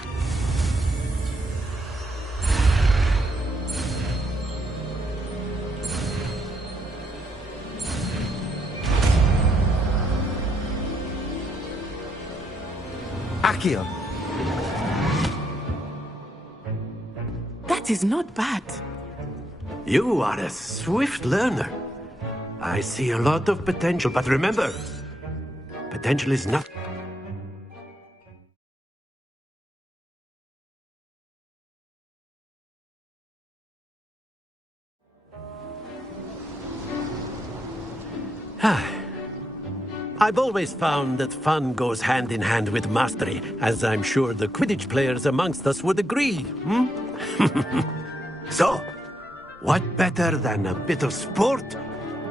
Accio. That is not bad. You are a swift learner. I see a lot of potential, but remember, potential is not... I've always found that fun goes hand in hand with mastery, as I'm sure the Quidditch players amongst us would agree, So, what better than a bit of sport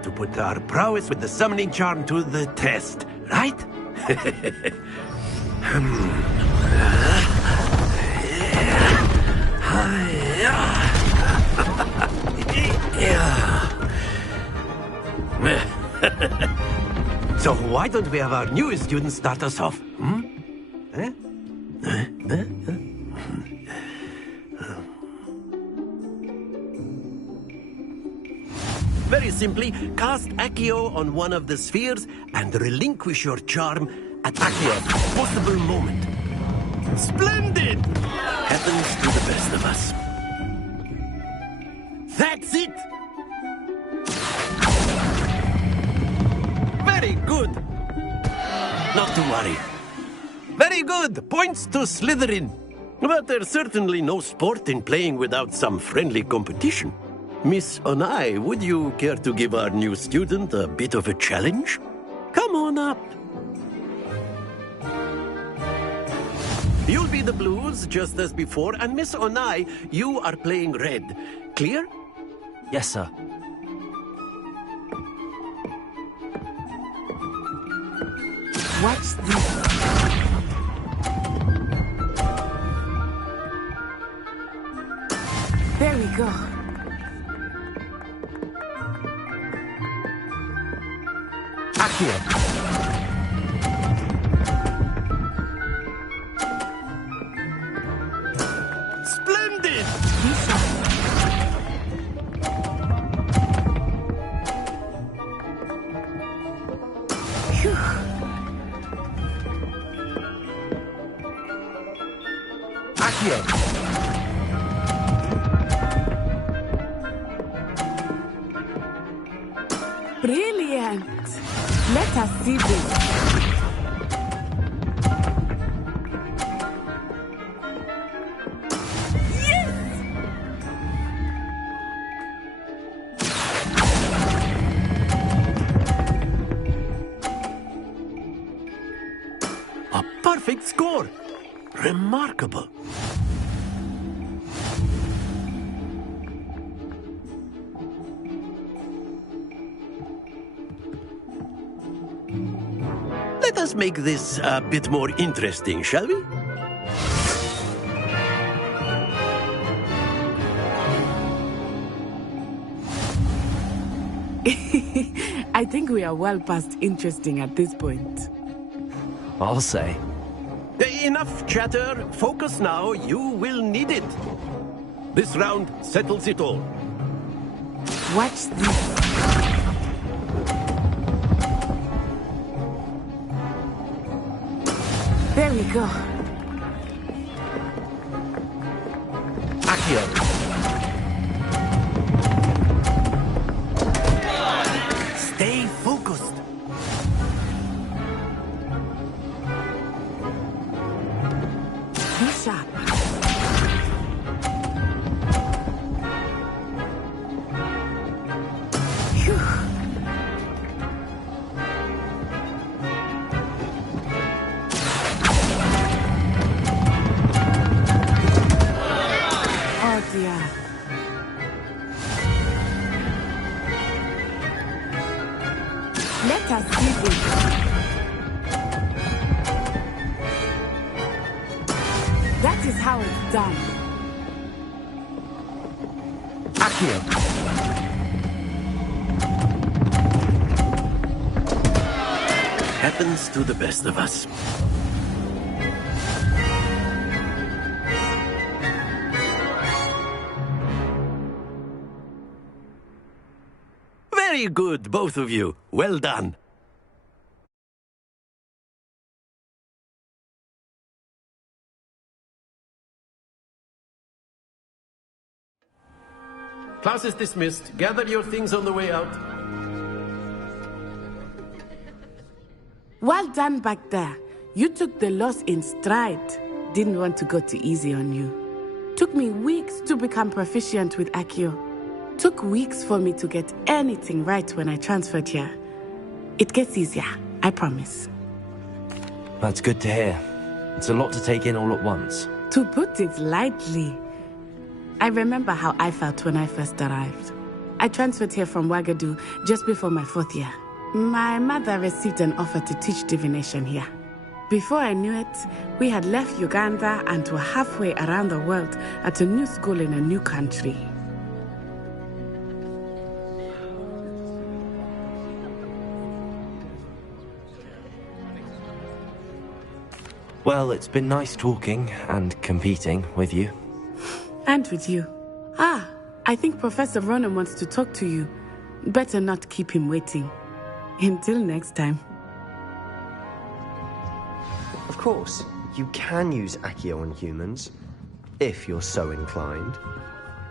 to put our prowess with the summoning charm to the test, right? So why don't we have our newest student start us off? Very simply, cast Accio on one of the spheres and relinquish your charm Accio, possible moment. Splendid! Happens to the best of us. That's it! Very good! Not to worry. Very good! Points to Slytherin. But there's certainly no sport in playing without some friendly competition. Miss Onai, would you care to give our new student a bit of a challenge? Come on up. You'll be the blues, just as before, and Miss Onai, you are playing red. Clear? Yes, sir. Watch this. There we go. Accio. Splendid! Accio. Brilliant! Let us see this. A perfect score! Remarkable! Let us make this a bit more interesting, shall we? I think we are well past interesting at this point. I'll say. Enough chatter. Focus now. You will need it. This round settles it all. Watch this. There we go. Accio. Stay focused. Be sharp. Phew. Oh dear. Let us see this. That is how it's done. Accio. Happens to the best of us. Very good, both of you. Well done. Class is dismissed. Gather your things on the way out. Well done back there. You took the loss in stride. Didn't want to go too easy on you. Took me weeks to become proficient with Accio. Took weeks for me to get anything right when I transferred here. It gets easier, I promise. That's good to hear. It's a lot to take in all at once. To put it lightly, I remember how I felt when I first arrived. I transferred here from Ouagadougou just before my 4th year. My mother received an offer to teach divination here. Before I knew it, we had left Uganda and were halfway around the world at a new school in a new country. Well, it's been nice talking and competing with you. And with you. Ah, I think Professor Ronan wants to talk to you. Better not keep him waiting. Until next time. Of course, you can use Accio on humans, if you're so inclined.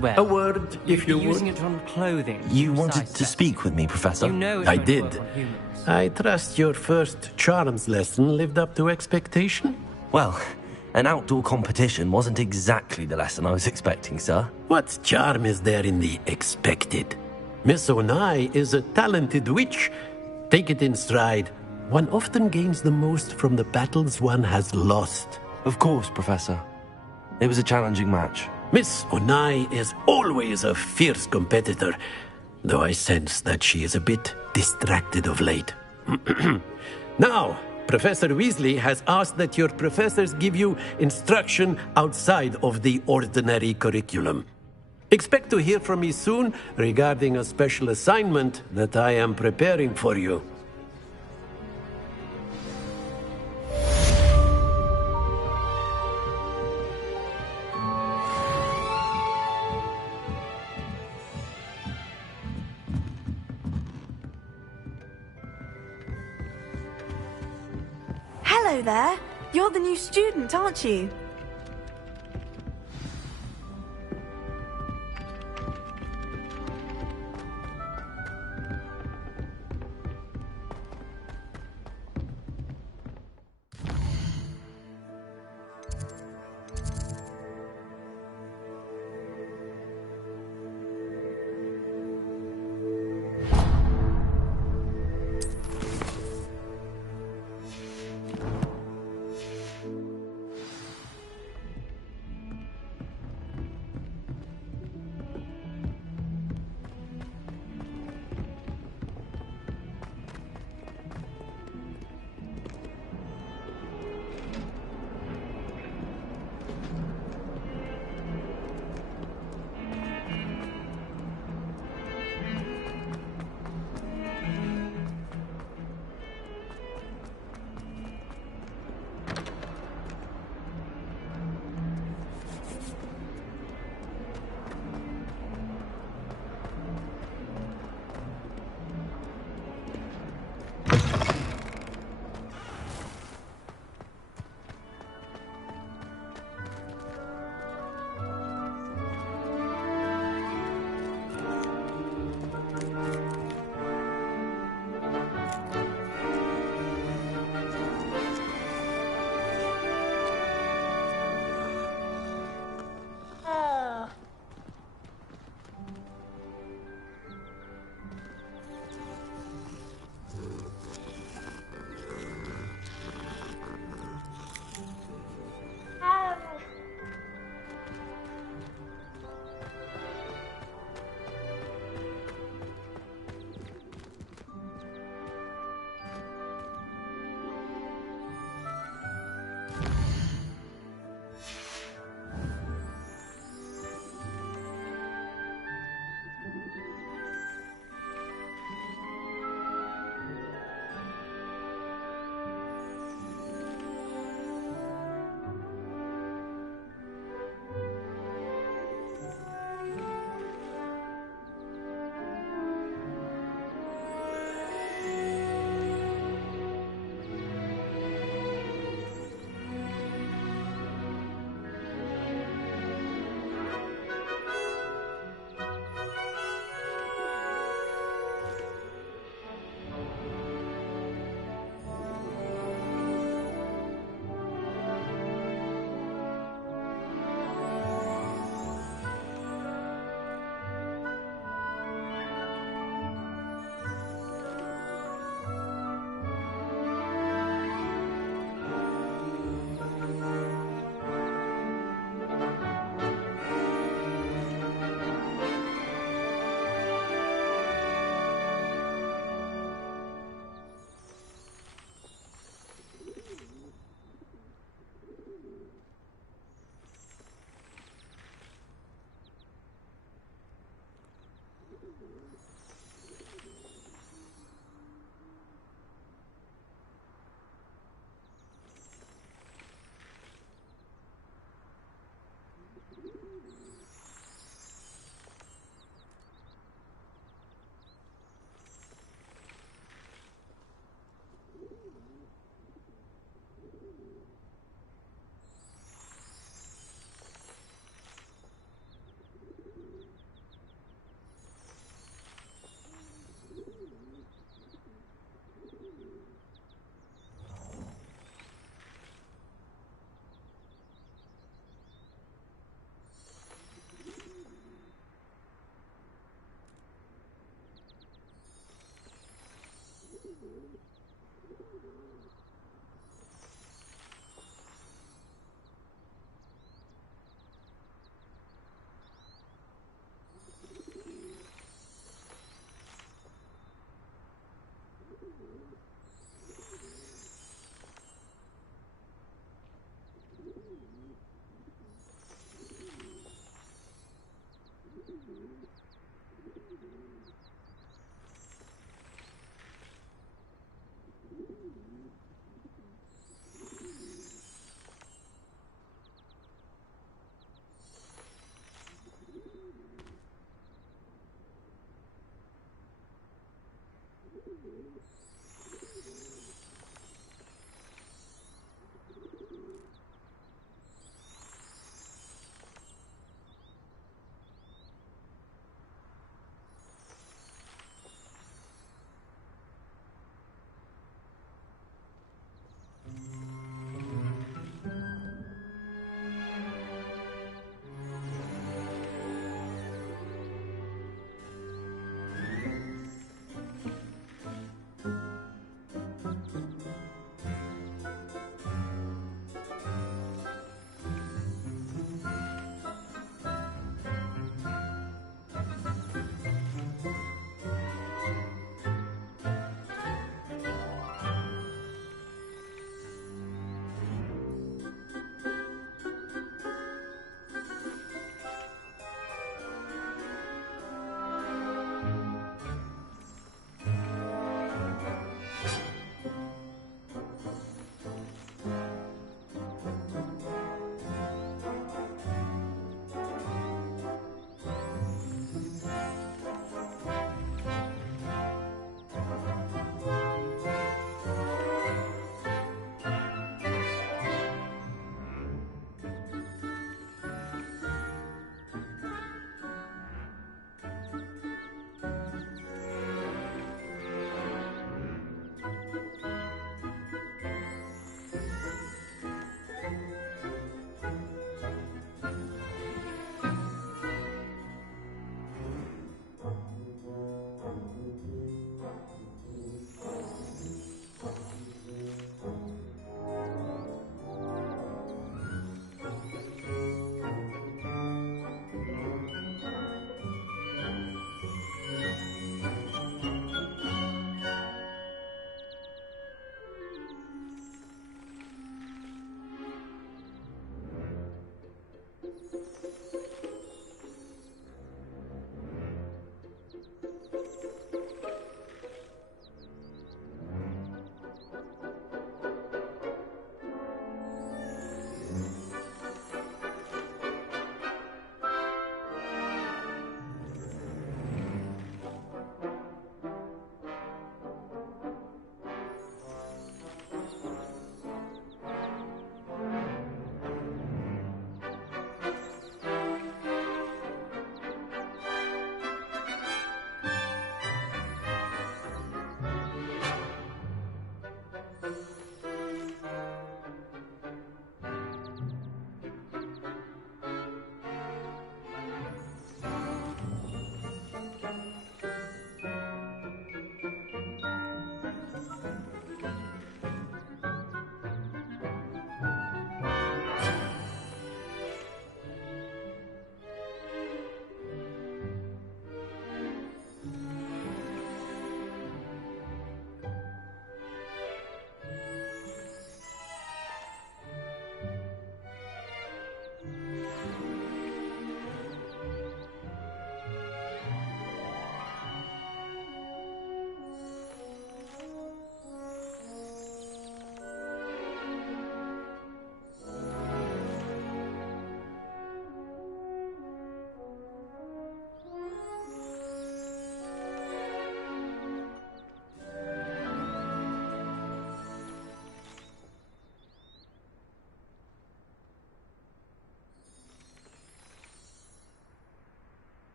Well, A word, if you using would. it on clothing. You wanted to speak with me, Professor? You know it's I going to did. work on humans. I trust your first charms lesson lived up to expectation? Well, an outdoor competition wasn't exactly the lesson I was expecting, sir. What charm is there in the expected? Miss Onai is a talented witch. Take it in stride. One often gains the most from the battles one has lost. Of course, Professor. It was a challenging match. Miss Onai is always a fierce competitor, though I sense that she is a bit distracted of late. Now, Professor Weasley has asked that your professors give you instruction outside of the ordinary curriculum. Expect to hear from me soon regarding a special assignment that I am preparing for you. Hello there. You're the new student, aren't you?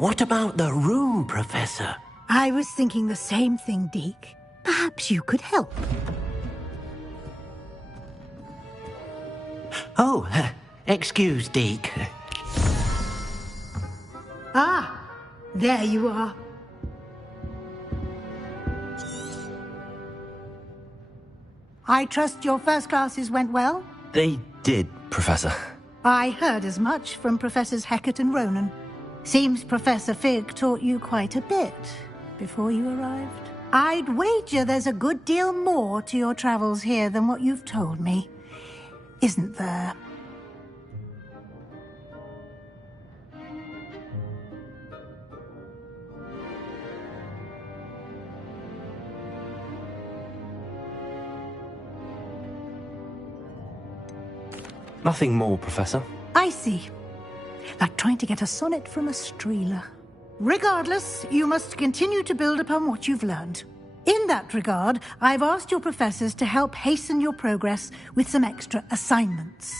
What about the room, Professor? I was thinking the same thing, Deke. Perhaps you could help. Oh, excuse, Deke. Ah, there you are. I trust your first classes went well? They did, Professor. I heard as much from Professors Hecat and Ronan. Seems Professor Fig taught you quite a bit before you arrived. I'd wager there's a good deal more to your travels here than what you've told me. Isn't there? Nothing more, Professor. I see. Like trying to get a sonnet from a streeler. Regardless, you must continue to build upon what you've learned. In that regard, I've asked your professors to help hasten your progress with some extra assignments.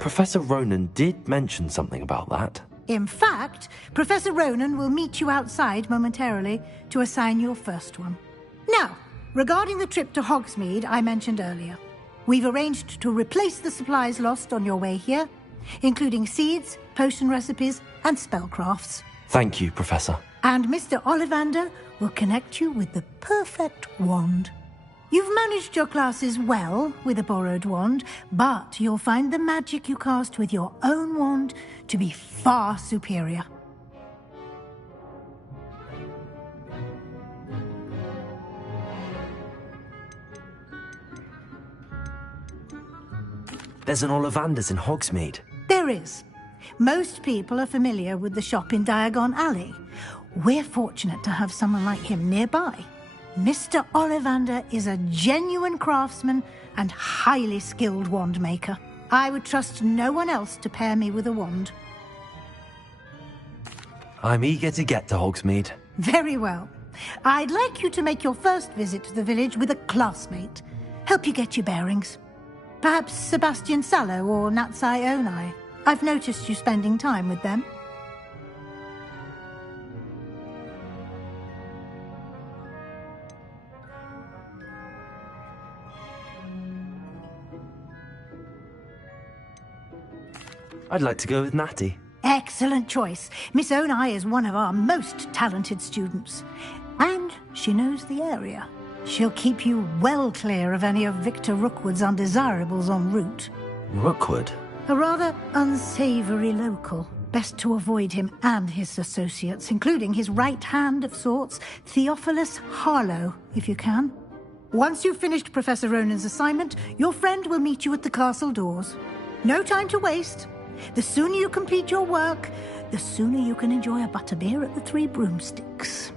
Professor Ronan did mention something about that. In fact, Professor Ronan will meet you outside momentarily to assign your first one. Now, regarding the trip to Hogsmeade I mentioned earlier, we've arranged to replace the supplies lost on your way here, including seeds, potion recipes, and spellcrafts. Thank you, Professor. And Mr. Ollivander will connect you with the perfect wand. You've managed your classes well with a borrowed wand, but you'll find the magic you cast with your own wand to be far superior. There's an Ollivander's in Hogsmeade. There is. Most people are familiar with the shop in Diagon Alley. We're fortunate to have someone like him nearby. Mr. Ollivander is a genuine craftsman and highly skilled wand maker. I would trust no one else to pair me with a wand. I'm eager to get to Hogsmeade. Very well. I'd like you to make your first visit to the village with a classmate. Help you get your bearings. Perhaps Sebastian Sallow or Natsai Onai. I've noticed you spending time with them. I'd like to go with Natty. Excellent choice. Miss Onai is one of our most talented students. And she knows the area. She'll keep you well clear of any of Victor Rookwood's undesirables en route. Rookwood? A rather unsavoury local. Best to avoid him and his associates, including his right hand of sorts, Theophilus Harlow, if you can. Once you've finished Professor Ronan's assignment, your friend will meet you at the castle doors. No time to waste. The sooner you complete your work, the sooner you can enjoy a butterbeer at the Three Broomsticks.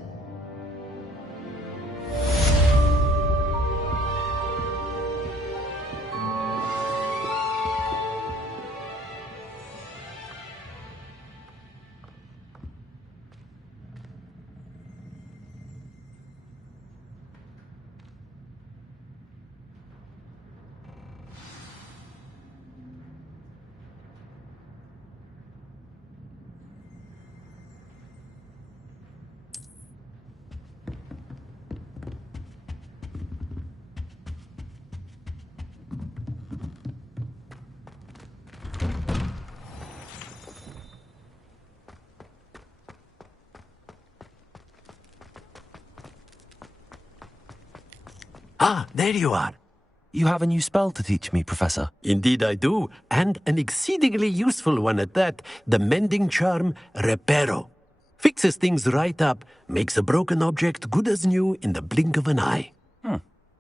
Ah, there you are. You have a new spell to teach me, Professor. Indeed I do, and an exceedingly useful one at that, the mending charm Reparo. Fixes things right up, makes a broken object good as new in the blink of an eye.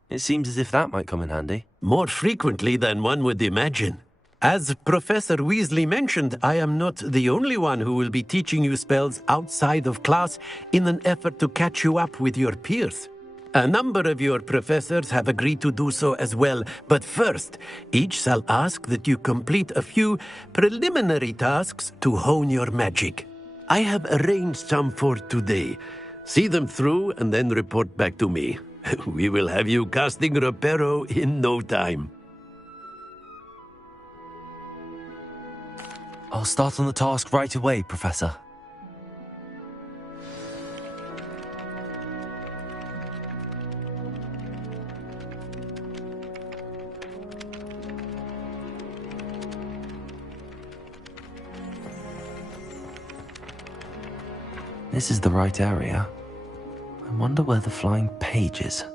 It seems as if that might come in handy. More frequently than one would imagine. As Professor Weasley mentioned, I am not the only one who will be teaching you spells outside of class in an effort to catch you up with your peers. A number of your professors have agreed to do so as well, but first, each shall ask that you complete a few preliminary tasks to hone your magic. I have arranged some for today. See them through and then report back to me. We will have you casting Reparo in no time. I'll start on the task right away, Professor. This is the right area. I wonder where the flying page is.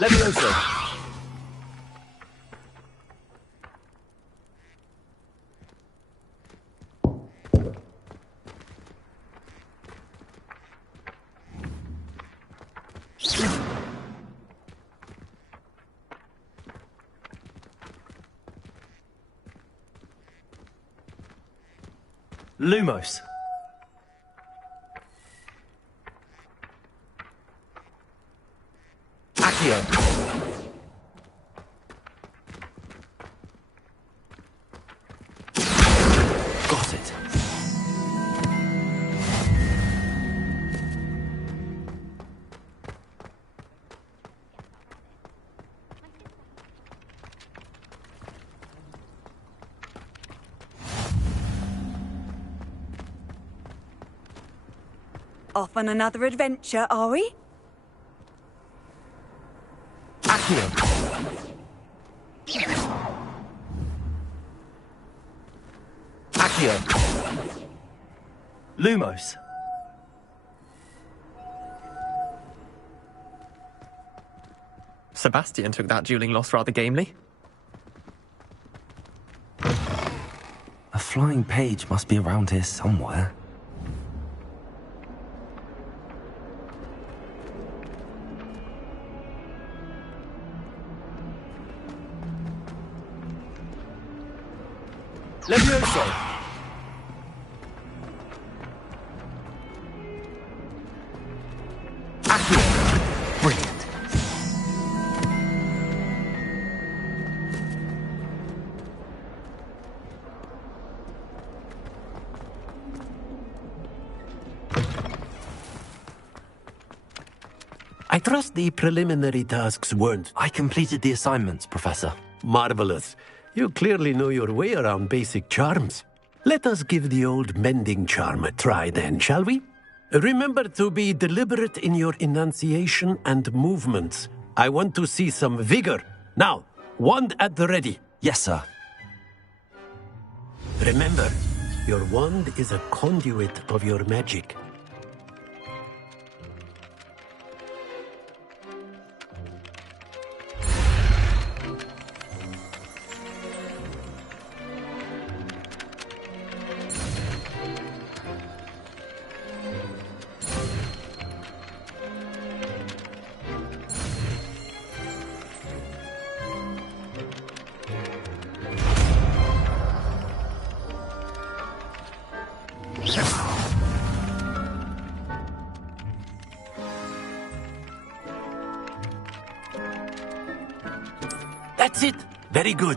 Levioso! Lumos. Accio. Got it. Off on another adventure, are we? Accio. Accio. Lumos. Sebastian took that dueling loss rather gamely. A flying page must be around here somewhere. Levioso! Accio. Brilliant. I trust the preliminary tasks weren't... I completed the assignments, Professor. Marvelous. You clearly know your way around basic charms. Let us give the old mending charm a try then, shall we? Remember to be deliberate in your enunciation and movements. I want to see some vigor. Now, wand at the ready. Yes, sir. Remember, your wand is a conduit of your magic. That's it. Very good.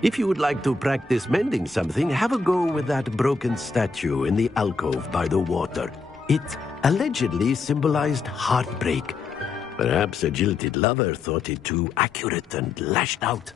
If you would like to practice mending something, have a go with that broken statue in the alcove by the water. It allegedly symbolized heartbreak. Perhaps a jilted lover thought it too accurate and lashed out.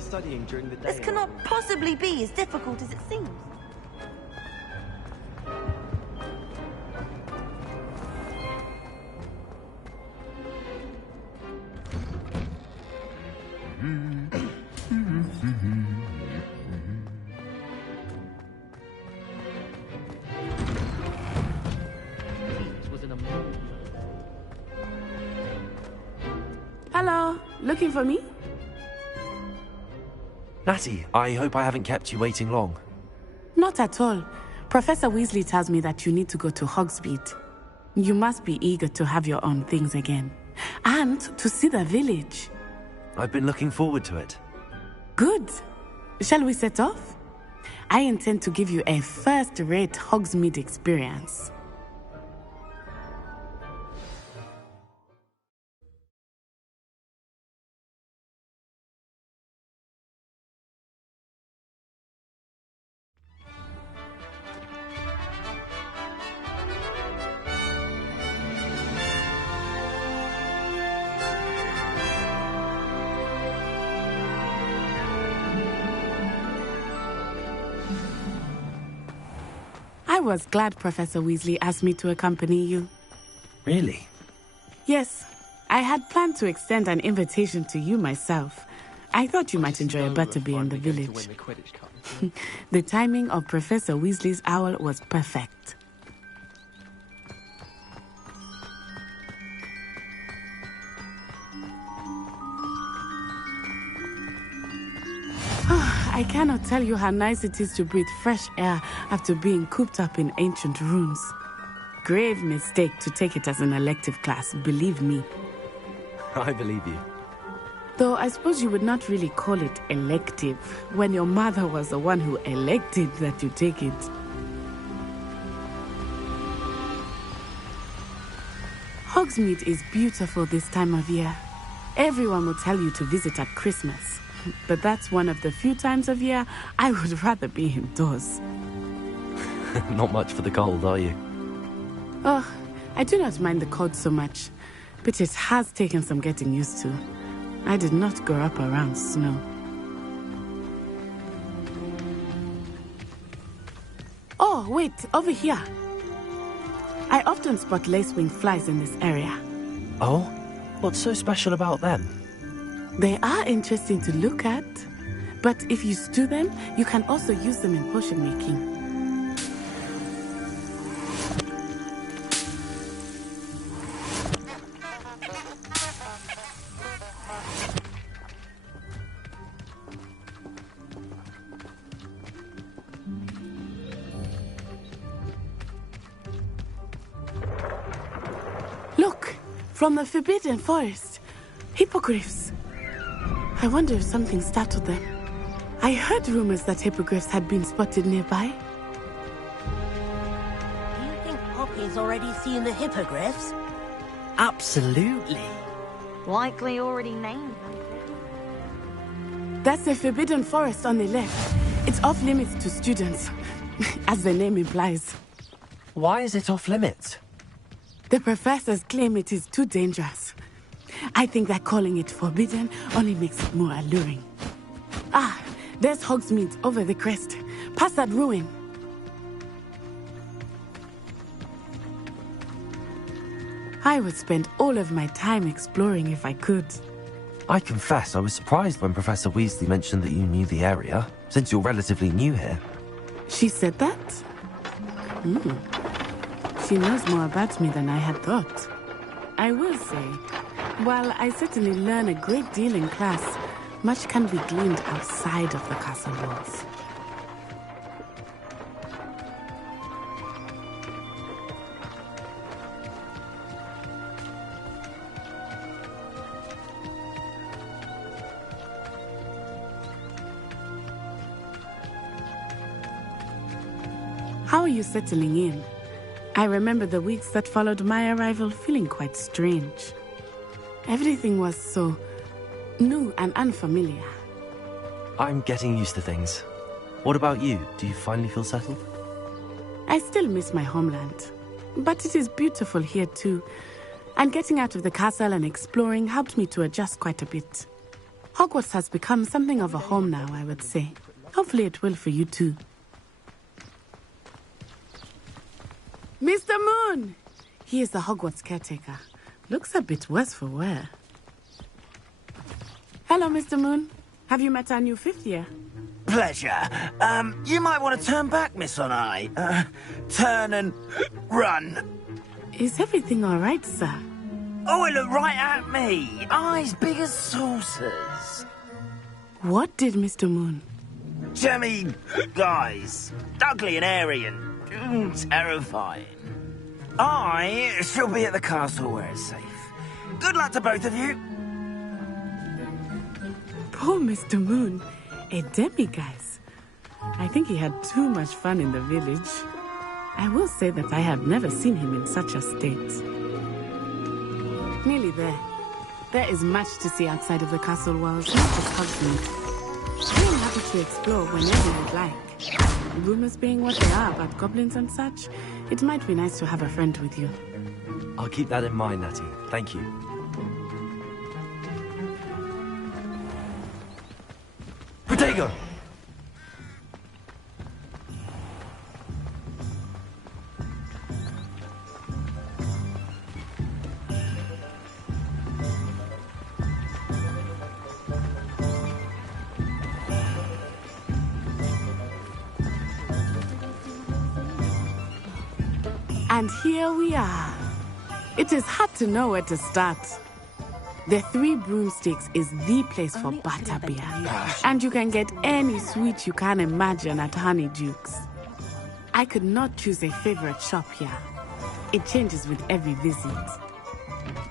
Studying during the day. This cannot possibly be as difficult as it seems. Hello, looking for me? Natty, I hope I haven't kept you waiting long. Not at all. Professor Weasley tells me that you need to go to Hogsmeade. You must be eager to have your own things again. And to see the village. I've been looking forward to it. Good. Shall we set off? I intend to give you a first-rate Hogsmeade experience. I was glad Professor Weasley asked me to accompany you. Really? Yes. I had planned to extend an invitation to you myself. I thought you might enjoy a butterbeer in the village. The timing of Professor Weasley's owl was perfect. I cannot tell you how nice it is to breathe fresh air after being cooped up in ancient rooms. Grave mistake to take it as an elective class, believe me. I believe you. Though I suppose you would not really call it elective when your mother was the one who elected that you take it. Hogsmeade is beautiful this time of year. Everyone will tell you to visit at Christmas. But that's one of the few times of year I would rather be indoors. Not much for the cold, are you? Oh, I do not mind the cold so much, but it has taken some getting used to. I did not grow up around snow. Oh, wait, over here. I often spot lacewing flies in this area. Oh? What's so special about them? They are interesting to look at, but if you stew them, you can also use them in potion making. Look, From the Forbidden Forest. Hippogriffs. I wonder if something startled them. I heard rumors that hippogriffs had been spotted nearby. Do you think Poppy's already seen the hippogriffs? Absolutely. Likely already named them. That's the Forbidden Forest on the left. It's off limits to students, as the name implies. Why is it off limits? The professors claim it is too dangerous. I think that calling it forbidden only makes it more alluring. Ah, there's Hogsmeade over the crest. Past that ruin. I would spend all of my time exploring if I could. I confess I was surprised when Professor Weasley mentioned that you knew the area, since you're relatively new here. She said that? She knows more about me than I had thought. I will say, while I certainly learn a great deal in class, much can be gleaned outside of the castle walls. How are you settling in? I remember the weeks that followed my arrival feeling quite strange. Everything was so new and unfamiliar. I'm getting used to things. What about you? Do you finally feel settled? I still miss my homeland, but it is beautiful here too. And getting out of the castle and exploring helped me to adjust quite a bit. Hogwarts has become something of a home now, I would say. Hopefully it will for you too. Mr. Moon! He is the Hogwarts caretaker. Looks a bit worse for wear. Hello, Mr. Moon. Have you met our new fifth year? Pleasure. You might want to turn back, Miss On-Eye. Turn and run. Is everything all right, sir? Oh, it looked right at me. Eyes big as saucers. What did Mr. Moon? Jemmy guys. Ugly and airy and terrifying. I shall be at the castle where it's safe. Good luck to both of you. Poor Mr. Moon. A demiguise. I think he had too much fun in the village. I will say that I have never seen him in such a state. Nearly there. There is much to see outside of the castle walls, not just Hogsmeade. I am happy to explore whenever you'd like. Rumors being what they are about goblins and such, it might be nice to have a friend with you. I'll keep that in mind, Natty. Thank you. Protego! And here we are. It is hard to know where to start. The Three Broomsticks is the place for butterbeer. And you can get any sweet you can imagine at Honeydukes. I could not choose a favorite shop here. It changes with every visit.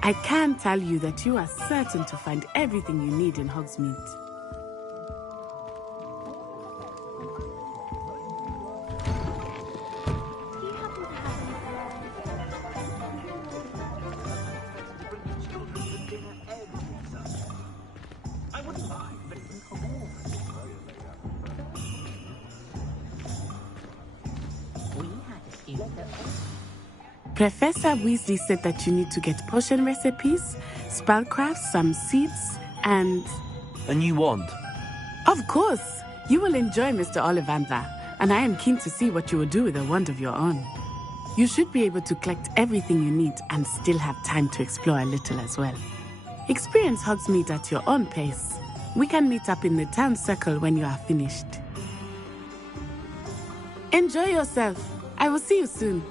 I can tell you that you are certain to find everything you need in Hogsmeade. Professor Weasley said that you need to get potion recipes, spellcrafts, some seeds, and... A new wand? Of course! You will enjoy Mr. Ollivander, and I am keen to see what you will do with a wand of your own. You should be able to collect everything you need and still have time to explore a little as well. Experience Hogsmeade at your own pace. We can meet up in the town circle when you are finished. Enjoy yourself. I will see you soon.